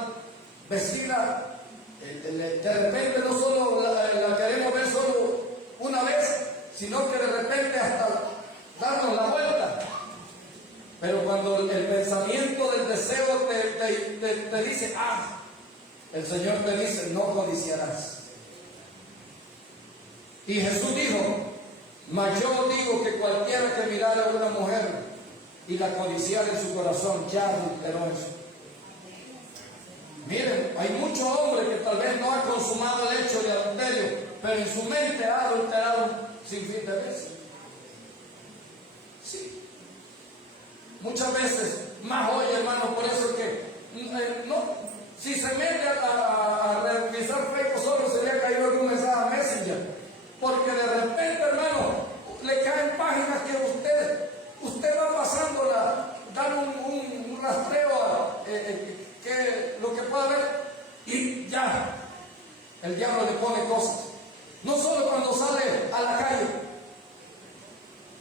vestida. De repente no solo la queremos ver solo una vez, sino que de repente hasta darnos la vuelta. Pero cuando el pensamiento del deseo te dice, el Señor te dice, no codiciarás. Y Jesús dijo, mas yo digo que cualquiera que mirara a una mujer y la codiciara en su corazón, ya adulteró eso. Miren, hay muchos hombres que tal vez no han consumado el hecho de adulterio, pero en su mente ha adulterado sin fin de veces. Sí. Muchas veces, más hoy, hermano, por eso es que no, si se mete a revisar Facebook, solo se le ha caído algún mensaje a Messenger, porque de repente, hermano, le caen páginas que usted va pasando, dan un rastreo a lo que pueda ver, y ya el diablo le pone cosas. No solo cuando sale a la calle,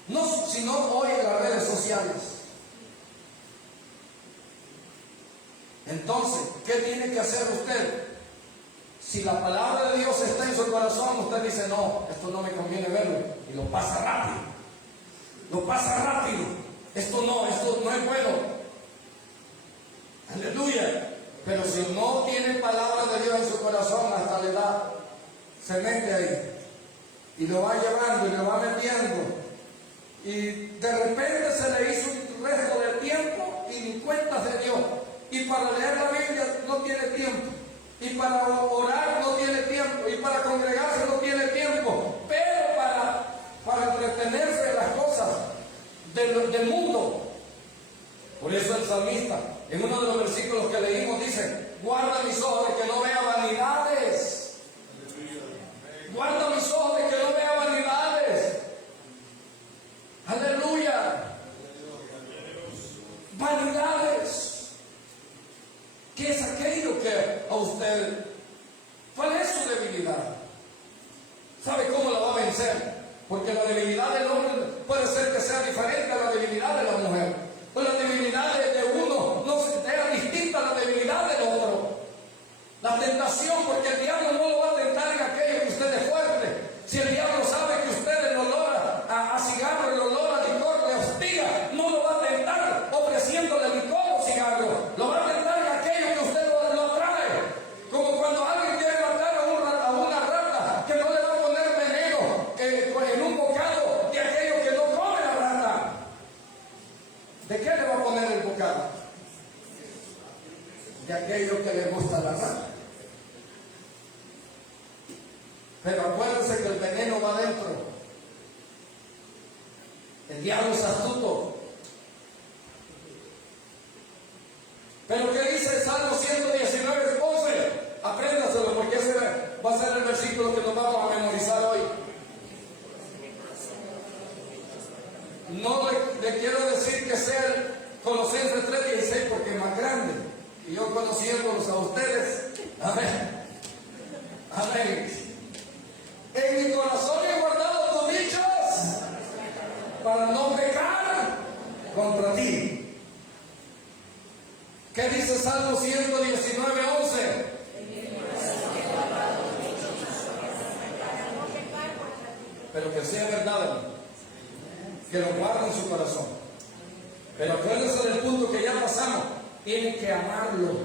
no, sino hoy en las redes sociales. Entonces, ¿qué tiene que hacer usted? Si la palabra de Dios está en su corazón, usted dice, no, esto no me conviene verlo, y lo pasa rápido. Lo pasa rápido. Esto no es bueno. Aleluya. Pero si no tiene palabra de Dios en su corazón, hasta la edad, se mete ahí. Y lo va llevando y lo va metiendo. Y de repente se le hizo un resto de tiempo y ni cuenta se dio. Y para leer la Biblia no tiene tiempo. Y para orar no tiene tiempo. Y para congregarse no tiene tiempo. Pero para entretenerse en las cosas del mundo. Por eso el salmista, en uno de los versículos que leímos, dice: guarda mis ojos de que no vea vanidades. Guarda mis ojos de que no vea vanidades. Aleluya. Vanidades. ¿Qué es aquello que a usted? ¿Cuál es su debilidad? ¿Sabe cómo la va a vencer? Porque la debilidad del hombre puede ser que sea diferente a la debilidad de la mujer. Pues la debilidad de uno no sea distinta a la debilidad del otro. La tentación, porque el diablo no lo va a tentar en aquello que usted es fuerte. Si el diablo sabe que usted el olor a cigarro, el olor a licor le hostiga, no lo va a tentar ofreciéndole licor o cigarro. Lo va a tentar en aquello que usted lo atrae. Como cuando alguien quiere matar a una rata, que no le va a poner veneno en un bocado de aquello que no come la rata. ¿De qué le va a poner el bocado? De aquello que le gusta a la rata. Pero acuérdense que el veneno va adentro. El diablo es astuto. Pero ¿qué dice el Salmo 119, 11? Apréndaselo, porque ese va a ser el versículo que nos vamos a memorizar hoy. No le quiero decir que sea el Colosenses 3:16 porque es más grande. Y yo conociéndolos a ustedes, amén. Amén. En mi corazón he guardado tus dichos para no pecar contra ti. ¿Qué dice Salmo 119, 11? Pero que sea verdad, hermano. Que lo guarde en su corazón. Pero acuérdense del punto que ya pasamos. Tiene que amarlo,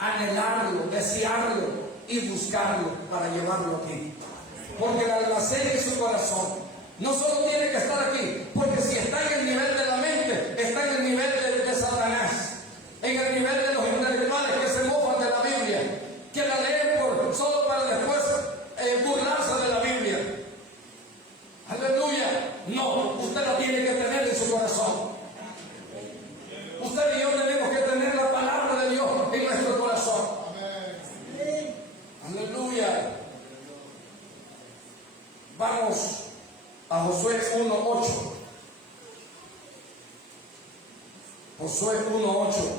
anhelarlo, desearlo y buscarlo para llevarlo aquí. Porque el almacén en su corazón no solo tiene que estar aquí, porque si está en el nivel de la mente, está en el nivel de Satanás, en el nivel de los intelectuales que se mofan de la Biblia, que la leen solo para después burlarse de la Biblia. Aleluya. No, usted la tiene que tener en su corazón. Usted y yo tenemos que tener la palabra de Dios en nuestro corazón. Aleluya. Vamos a Josué 1:8. Josué 1:8.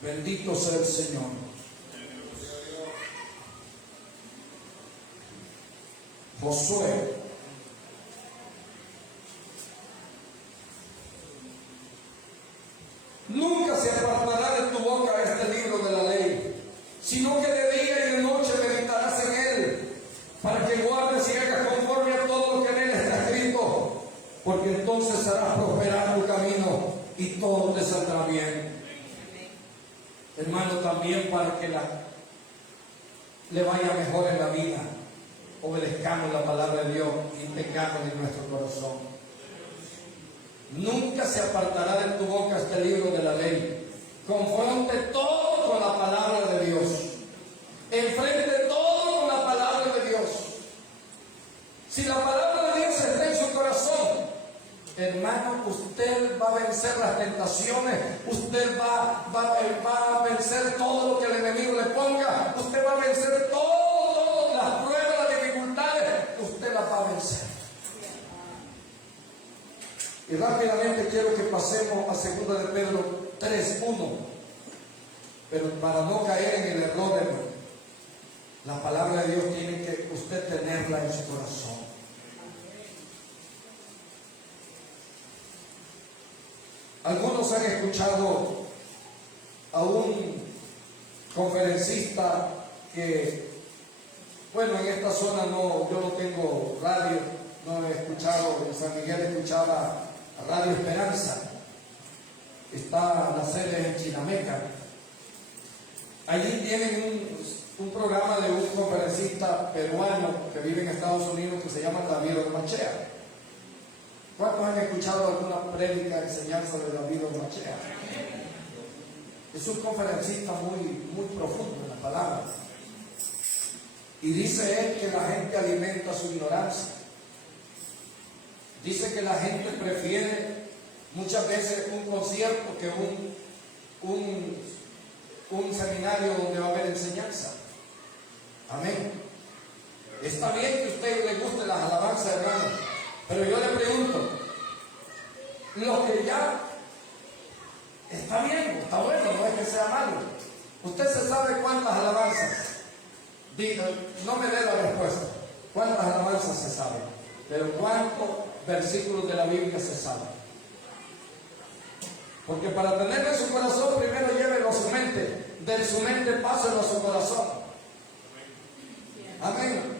Bendito sea el Señor. Josué. Nunca se apartará de tu boca este libro de la ley, sino que de día y de noche meditarás en él, para que guardes y hagas conforme a todo lo que en él está escrito, porque entonces harás prosperar tu camino y todo te saldrá bien. Hermano, también para que le vaya mejor en la vida, obedezcamos la palabra de Dios y tengamos en nuestro corazón. Nunca se apartará de tu boca este libro de la ley. Confronte todo con la palabra de Dios. Enfrente todo con la palabra de Dios. las tentaciones, usted va a vencer todo lo que el enemigo le ponga, usted va a vencer todas las pruebas, las dificultades, usted las va a vencer. Y rápidamente quiero que pasemos a 2 de Pedro 3:1, pero para no caer en el error, la palabra de Dios tiene que usted tenerla en su corazón. Algunos han escuchado a un conferencista que, bueno, en esta zona yo no tengo radio, no he escuchado, en San Miguel escuchaba Radio Esperanza, está la sede en Chinameca. Allí tienen un programa de un conferencista peruano que vive en Estados Unidos que se llama David Ormachea. ¿Cuántos han escuchado alguna prédica, enseñanza de David Ormachea? Es un conferencista muy profundo en la palabra. Y dice él que la gente alimenta su ignorancia. Dice que la gente prefiere muchas veces un concierto que un seminario donde va a haber enseñanza. Amén. Está bien que a usted le guste las alabanzas, hermano, pero yo le pregunto, lo que ya está bien, está bueno, no es que sea malo. Usted se sabe cuántas alabanzas. Diga, no me dé la respuesta. ¿Cuántas alabanzas se saben? Pero ¿cuántos versículos de la Biblia se saben? Porque para tenerlo en su corazón, primero llévelo a su mente. De su mente páselo a su corazón. Amén.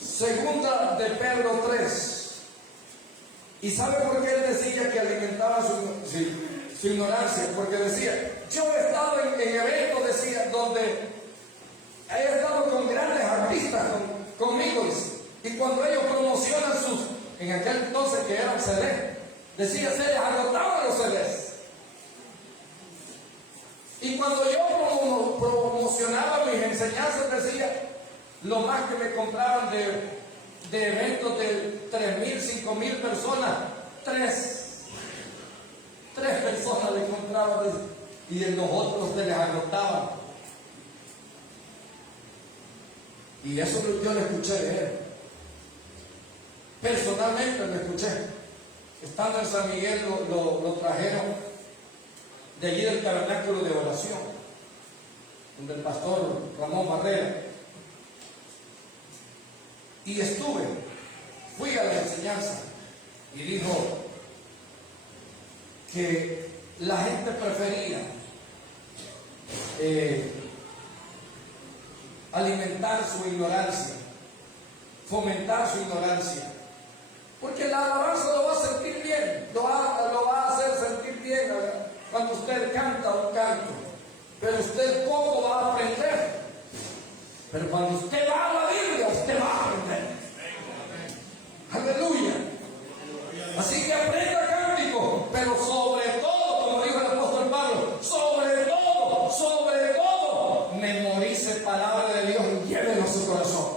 2 de Pedro 3. ¿Y sabe por qué él decía que alimentaba su ignorancia? Porque decía, yo he estado en eventos, decía, donde he estado con grandes artistas conmigo, y cuando ellos promocionan en aquel entonces que eran CDs, decía, se les agotaban los CDs. Y cuando yo promocionaba mis enseñanzas, decía, lo más que me compraban de eventos de 3,000, 5,000 personas, tres personas le compraban, y en los otros se les agotaban. Y eso yo lo escuché de él. Personalmente lo escuché. Estando en San Miguel lo trajeron de allí del tabernáculo de oración, donde el pastor Ramón Barrera. Y fui a la enseñanza y dijo que la gente prefería alimentar su ignorancia, fomentar su ignorancia, porque la alabanza lo va a sentir bien, lo va a hacer sentir bien cuando usted canta un canto, pero usted poco va a aprender. Pero cuando usted va a la Biblia, usted va a aprender. Aleluya. Así que aprenda cántico, pero sobre todo, como dijo el apóstol Pablo, sobre todo, memorice palabra de Dios y llévelo a su corazón.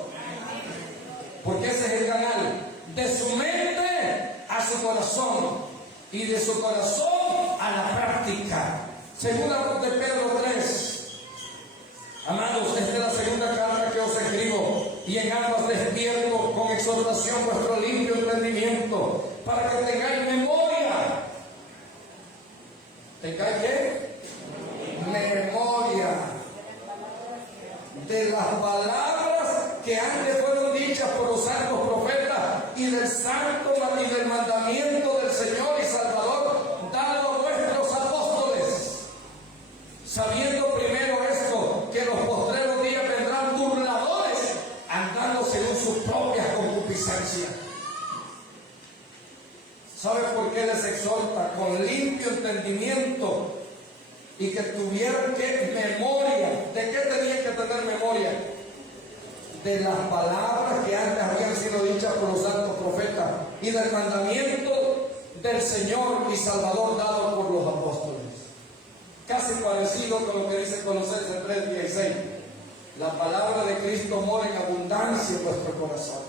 Porque ese es el canal. De su mente a su corazón y de su corazón a la práctica. 2 de Pedro 3. Amados, esta es la segunda carta que os escribo, y en ambas despierto con exhortación vuestro limpio entendimiento, para que tengáis memoria. ¿Tengáis qué? Memoria de las palabras que antes fueron dichas por los santos profetas, y del santo y del mandamiento del Señor y Salvador dado a vuestros apóstoles, sabiendo primero esto, que los postreros días vendrán burladores, andando según sus propias concupiscencias. ¿Sabe por qué les exhorta? Con limpio entendimiento, y que tuvieran memoria. ¿De qué tenían que tener memoria? De las palabras que antes habían sido dichas por los santos profetas, y del mandamiento del Señor y Salvador dado por los apóstoles. Casi parecido con lo que dice Colosenses 3:16. La palabra de Cristo mora en abundancia en vuestro corazón.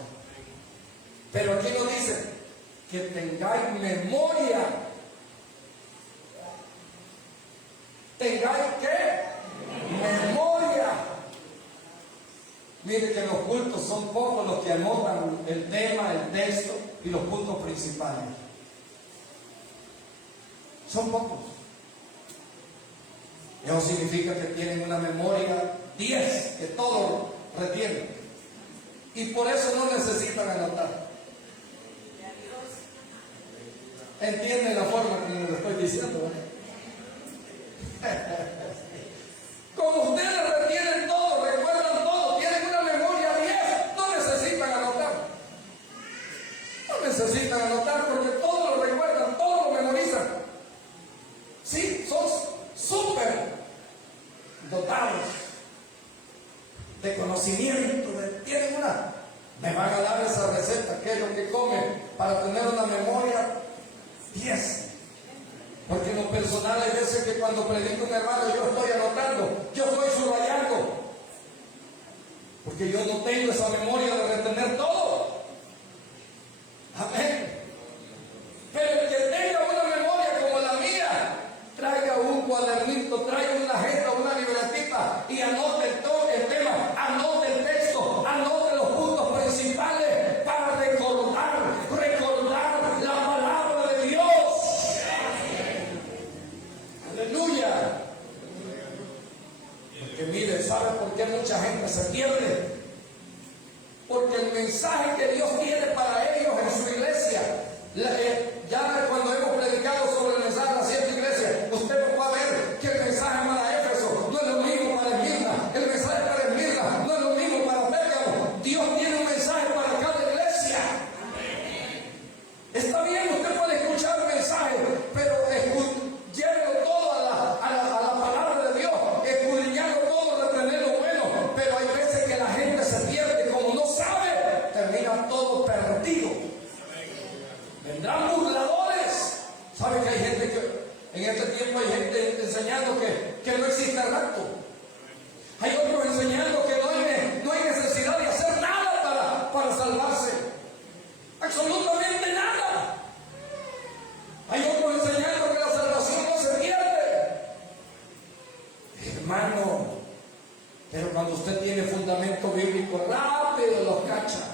Pero aquí nos dice que tengáis memoria tengáis ¿qué? Memoria. Mire que los cultos son pocos los que anotan el tema, el texto y los puntos principales. Son pocos. Eso significa que tienen una memoria 10, que todo retienen. Y por eso no necesitan anotar. ¿Entienden la forma que lo estoy diciendo? Como ustedes retienen todo, recuerdan todo, tienen una memoria 10, no necesitan anotar. No necesitan anotar porque todo lo recuerdan, todo lo memorizan. Sí, son súper dotados de conocimiento, tienen una. Me van a dar esa receta, qué es lo que comen, para tener una memoria 10. Porque en lo personal hay veces que cuando predico un hermano yo estoy anotando, yo estoy subrayando, porque yo no tengo esa memoria de retener todo. Amén. Pero el que tenga una memoria como la mía, traiga un cuadernito, traiga una agenda, una libretita y anote todo el tema, anote el texto, anote los puntos principales para recordar la palabra de Dios. Aleluya. Porque mire, ¿sabe por qué mucha gente se pierde? Porque el mensaje que Dios tiene para ellos en su iglesia, ya cuando hemos predicado sobre el mensaje de las 7 iglesias, usted va a ver que el mensaje para Éfeso no es lo mismo para Esmirna, el mensaje para Esmirna no es lo mismo para Pérgamo. Dios tiene un mensaje para cada iglesia. Está bien, usted puede escuchar el mensaje, pero llévelo todo a la palabra de Dios, escudriñarlo todo, retener lo bueno. Pero hay veces que la gente se pierde, como no sabe, termina todo perdido. Vendrán burladores. ¿Sabe que hay gente que en este tiempo hay gente enseñando que no existe el rapto? Hay otros enseñando que no hay necesidad de hacer nada para salvarse. Absolutamente nada. Hay otros enseñando que la salvación no se pierde. Hermano, pero cuando usted tiene fundamento bíblico, rápido los cacha.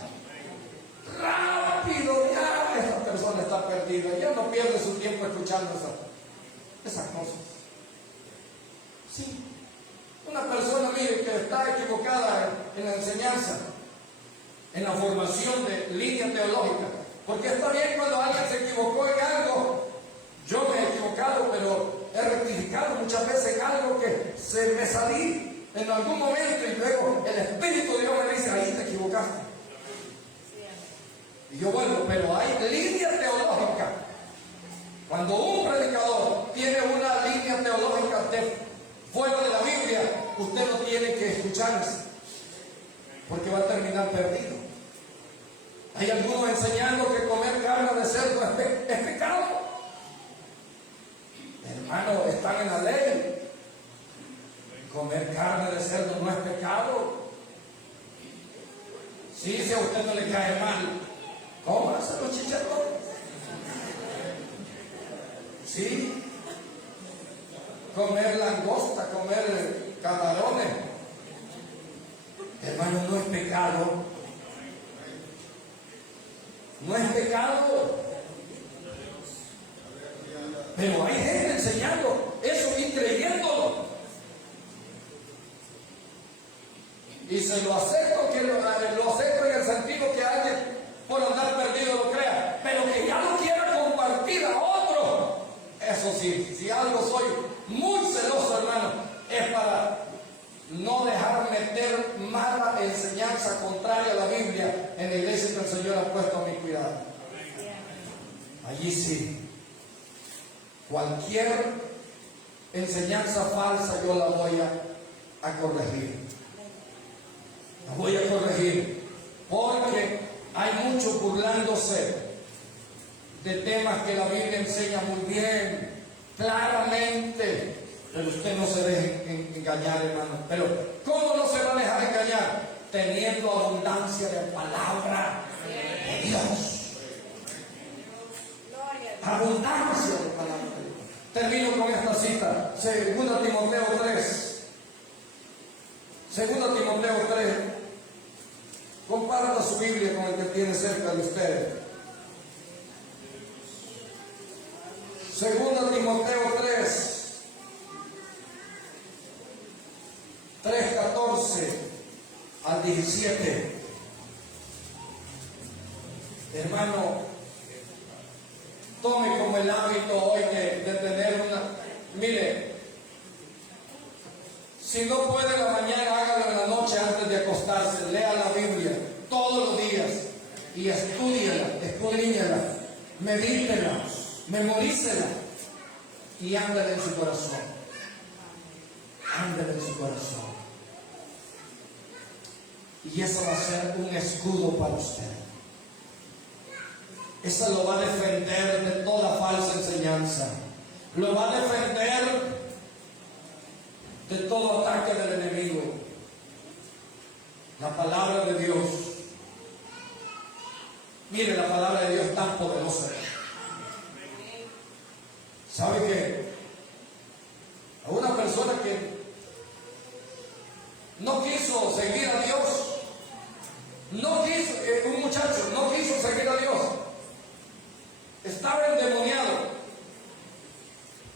Rápido, ya esa persona está perdida, ya no pierde su tiempo escuchando esas cosas. Sí, una persona, mire, que está equivocada en la enseñanza, en la formación de línea teológica, porque está bien cuando alguien se equivocó en algo. Yo me he equivocado, pero he rectificado muchas veces en algo que se me salí en algún momento y luego el Espíritu de Dios me dice, ahí te equivocaste. Y yo vuelvo, pero hay línea teológica. Cuando un predicador tiene una línea teológica fuera de la Biblia, usted no tiene que escucharse, porque va a terminar perdido. Hay algunos enseñando que comer carne de cerdo es pecado. Hermano, están en la ley. Comer carne de cerdo no es pecado. Sí, si a usted no le cae mal, cómase los chicharrones. Sí. Comer langosta, comer camarones. Hermano, no es pecado. No es pecado. Pero hay gente enseñando eso y creyéndolo. Y se lo acepto, lo acepto en el sentido que alguien por andar perdido lo crea, pero que ya lo quiera compartir a otro. Eso sí, si algo soy muy celoso, hermano, es para no dejar meter mala enseñanza contraria a la Biblia en la iglesia que el Señor ha puesto a mi cuidado. Allí sí. Cualquier enseñanza falsa yo la voy a corregir. La voy a corregir. Porque hay muchos burlándose de temas que la Biblia enseña muy bien, claramente. Pero usted no se deje engañar, hermano. Pero ¿cómo no se va a dejar engañar? Teniendo abundancia de palabra de Dios. Abundancia de palabra de Dios. Termino con esta cita, 2 Timoteo 3. 2 Timoteo 3. Comparta su Biblia con el que tiene cerca de ustedes. 2 Timoteo 3. 3:14 al 17. Hermano, tome como el hábito hoy de tener una... Mire, si no puede en la mañana, hágalo en la noche antes de acostarse. Lea la Biblia todos los días y estúdiela, escudriñela, medítela, memorícela y ándale en su corazón. Ándale en su corazón. Y eso va a ser un escudo para usted. Eso lo va a defender de toda falsa enseñanza. Lo va a defender de todo ataque del enemigo. La palabra de Dios. Mire, la palabra de Dios es tan poderosa. ¿Sabe qué? A una persona que no quiso seguir a Dios, un muchacho no quiso seguir a Dios, estaba endemoniado,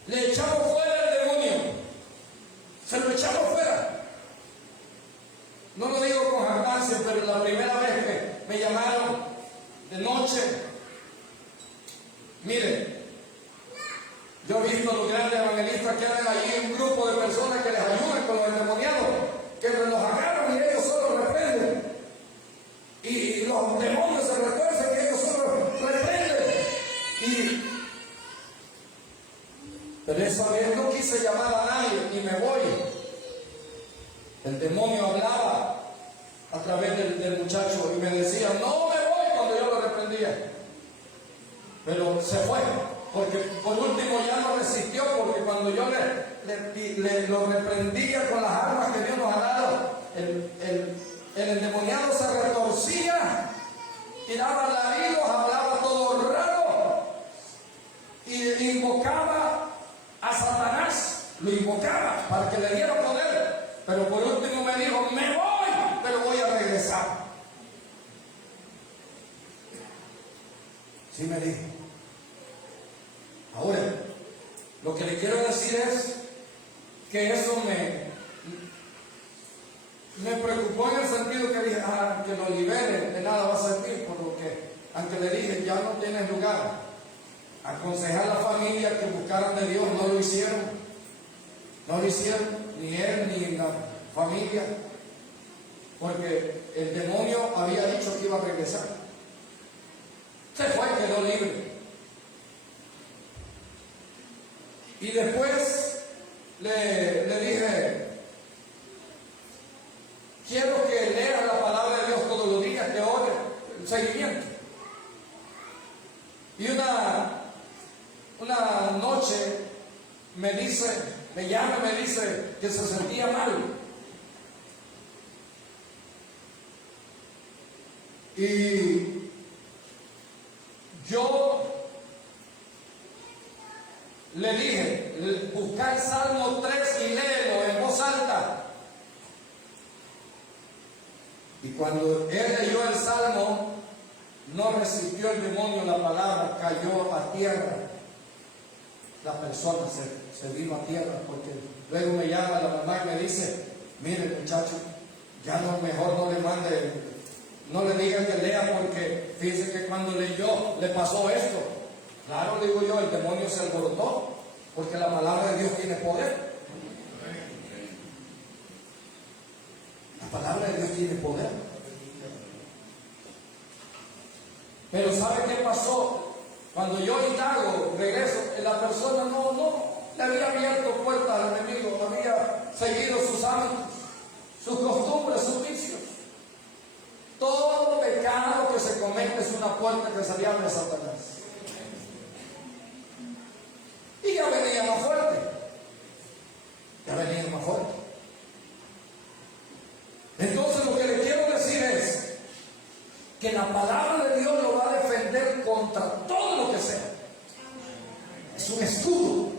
le echamos fuera el demonio, se lo echamos fuera. No lo digo con jactancia, pero la primera vez que me llamaron de noche, mire, yo he visto a los grandes evangelistas que hay allí, un grupo de personas que les ayudan con los endemoniados, que los agarran y ellos solo reprenden. Y los demonios se retuercen y ellos solo reprenden. Pero esa vez no quise llamar a nadie y me voy. El demonio hablaba a través del muchacho y me decía, no me voy, cuando yo lo reprendía. Pero se fue, porque por último ya no resistió, porque cuando yo lo reprendía con las armas que Dios nos ha dado, el endemoniado se retorcía, tiraba alaridos, hablaba todo raro y invocaba a Satanás, lo invocaba para que le diera poder, pero por último me dijo, me voy, pero voy a regresar. Sí me dijo. Ahora, lo que le quiero decir es que eso me preocupó en el sentido que dije, que lo liberen, de nada va a servir, por lo que, aunque le dije, ya no tienes lugar. Aconsejar a la familia que buscaran de Dios, no lo hicieron. No lo hicieron, ni él ni la familia, porque el demonio había dicho que iba a regresar. Se fue, quedó libre. Y después le dije, quiero que leas la palabra de Dios todos los días, que ore el seguimiento. Y una noche me llama y me dice que se sentía mal. Y yo le dije, busca el Salmo 3 y léelo en voz alta. Y cuando él leyó el Salmo, no resistió el demonio la palabra, cayó a tierra. La persona se vino a tierra, porque luego me llama la mamá y me dice, mire muchacho, ya mejor no le mande, no le diga que lea, porque fíjese que cuando leyó le pasó esto. Claro, digo yo, el demonio se alborotó, porque la palabra de Dios tiene poder. La palabra de Dios tiene poder. Pero ¿sabe qué pasó? Cuando yo indago, regreso, la persona no le había abierto puertas al enemigo, había seguido sus hábitos, sus costumbres, sus vicios. Todo pecado que se comete es una puerta que se le abre a Satanás. Y ya venía más fuerte. Entonces lo que le quiero decir es que la palabra de Dios lo va a defender contra todo lo que sea. Es un escudo.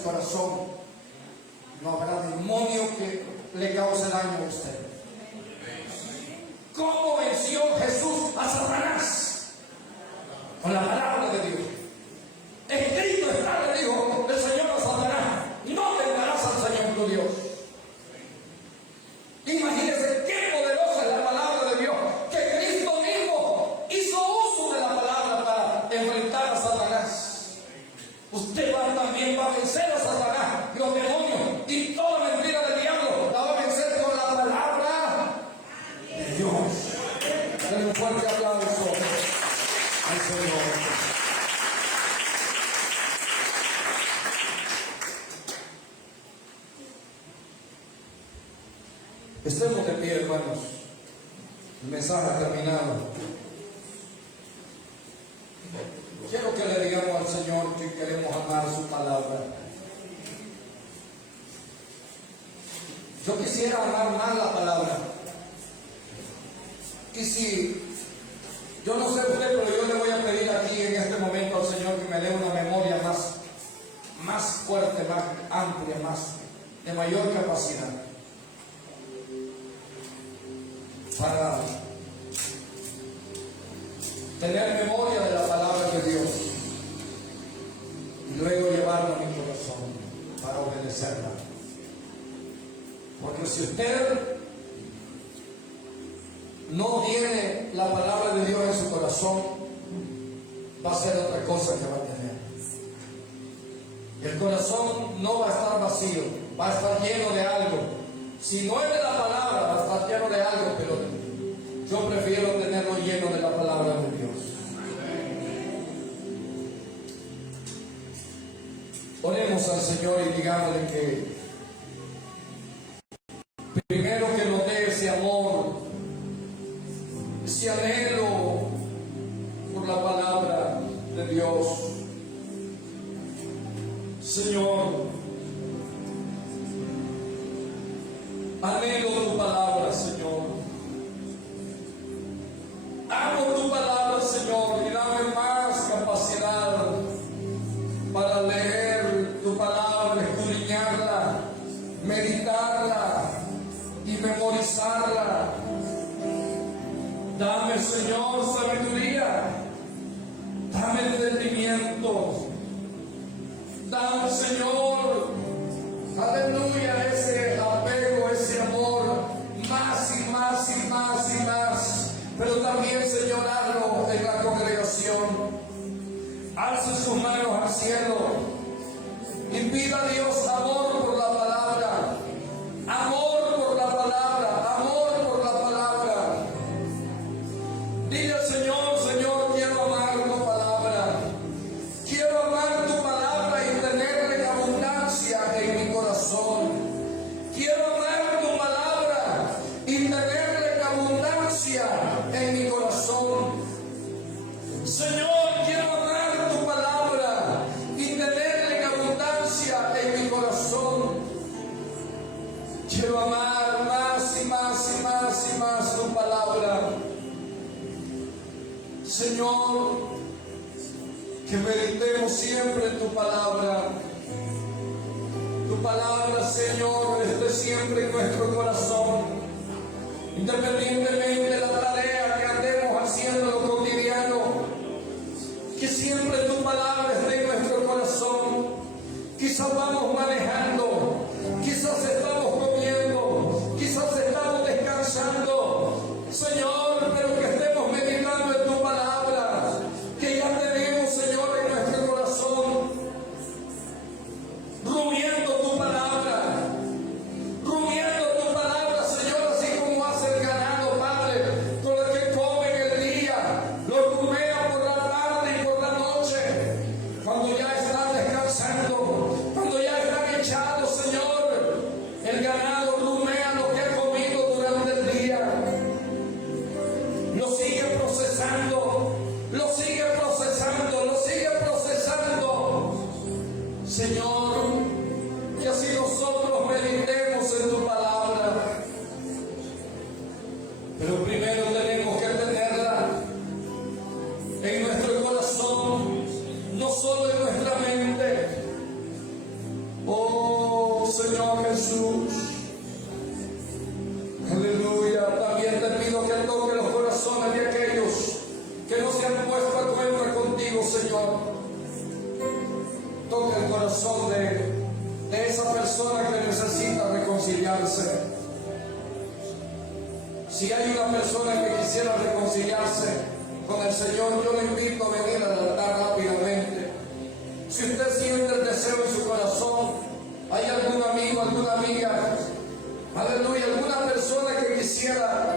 su corazón, no habrá demonio que le cause daño a usted. ¿Cómo venció Jesús a Satanás? Con la palabra de Dios. Escrito está, le dijo el Señor a Satanás: no tentarás al Señor tu Dios. Imagínense qué poderosa es la palabra de Dios, que Cristo mismo hizo uso de la palabra para enfrentar a Satanás. Usted también va a vencer a Satanás, los demonios y toda mentira del diablo la va a vencer con la palabra de Dios. Denle un fuerte aplauso al Señor. Estemos de pie, hermanos. El mensaje ha terminado. Quiero que le digamos al Señor que queremos amar su palabra. Yo quisiera amar más la palabra. Y si, yo no sé usted, pero yo le voy a pedir aquí en este momento al Señor que me dé una memoria más fuerte, más amplia, de mayor capacidad, para tener memoria de la palabra de Dios y luego llevarla a mi corazón para obedecerla. Porque si usted no tiene la palabra de Dios en su corazón, va a ser otra cosa que va a tener. El corazón no va a estar vacío, va a estar lleno de algo. Si no es de la palabra, va a estar lleno de algo, pero yo prefiero tenerlo lleno de la palabra de Dios. Oremos al Señor y digámosle que primero que nos dé ese amor, ese anhelo por la palabra de Dios. Señor, anhelo tu palabra, Señor. Amo tu palabra, Señor, y dame más capacidad para leer tu palabra, escudriñarla, meditarla y memorizarla. Dame, Señor, sabiduría. Dame entendimiento. Dame, Señor, aleluya, ese apego, ese amor, más y más y más y más. Pero también, Señor, hazlo en la congregación. Alce sus manos al cielo y pida a Dios amor por la palabra, amor por la palabra, amor por la palabra. Dile al Señor: Señor, quiero amar tu palabra, quiero amar tu palabra y tenerla en abundancia en mi corazón. Quiero amar tu palabra y tenerla en abundancia en mi corazón. Señor, quiero amar tu palabra y tenerla en abundancia en mi corazón. Quiero amar más y más y más y más tu palabra. Señor, que meditemos siempre en tu palabra. Tu palabra, Señor, esté siempre en nuestro corazón, independientemente de la tarea que andemos haciendo en lo cotidiano. Que siempre tu palabra esté en nuestro corazón. Quizás vamos manejando, quizás estamos comiendo, quizás estamos descansando, Señor, pero que estemos meditando en tu palabra, que ya tenemos, Señor, en nuestro corazón, rumiando tu palabra, Señor, así como hace el ganado, Padre, con el que come en el día, lo rumea por la tarde y por la noche, cuando ya están descansando, cuando ya están echados, Señor, el ganado rumea lo que ha comido durante el día, lo sigue procesando, lo sigue procesando, lo sigue procesando, Señor, que así nosotros meditemos en tu palabra. Pero primero tenemos que tenerla en nuestro corazón, no solo en nuestra mente. Jesús. Aleluya. También te pido que toque los corazones de aquellos que no se han puesto a cuenta contigo, Señor. Toca el corazón de esa persona que necesita reconciliarse. Si hay una persona que quisiera reconciliarse con el Señor, yo le invito a venir al altar rápidamente. Si usted siente el deseo en su corazón, hay algún amigo, alguna amiga, aleluya, alguna persona que quisiera,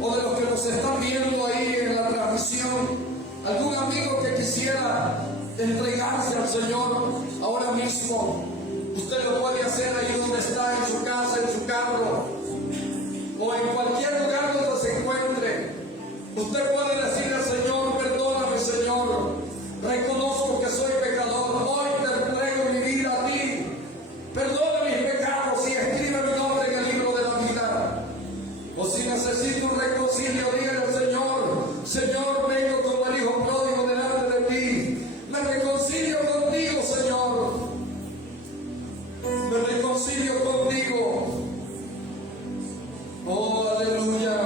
o de los que nos están viendo ahí en la transmisión, algún amigo que quisiera entregarse al Señor ahora mismo, usted lo puede hacer ahí donde está, en su casa, en su carro, o en cualquier lugar donde se encuentre. Usted puede decir al Señor: perdóname, Señor, reconozco que soy pecador, hoy te entrego mi vida a ti, perdona mis pecados y escribe mi nombre en el libro de la vida. O si necesito un reconcilio, dígale al Señor: Señor, vengo como el hijo pródigo delante de ti, me reconcilio contigo, Señor, me reconcilio contigo. Oh, aleluya.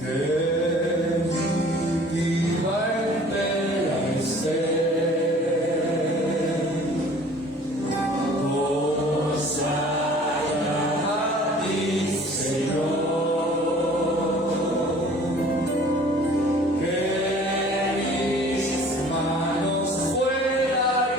Que mi vida entera esté consagrada a ti, Señor. Que mis manos fueran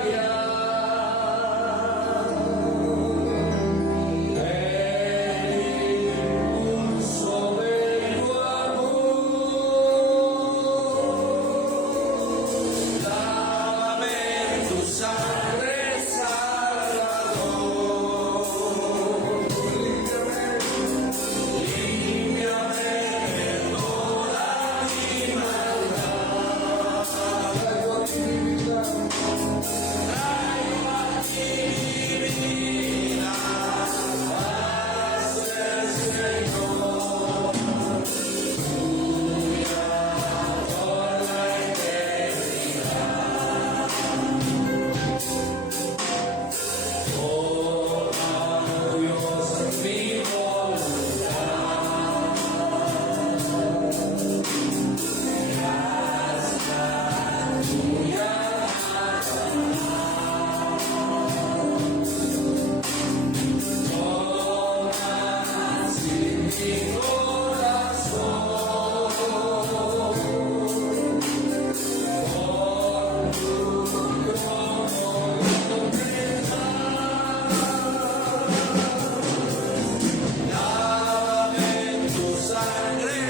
sangre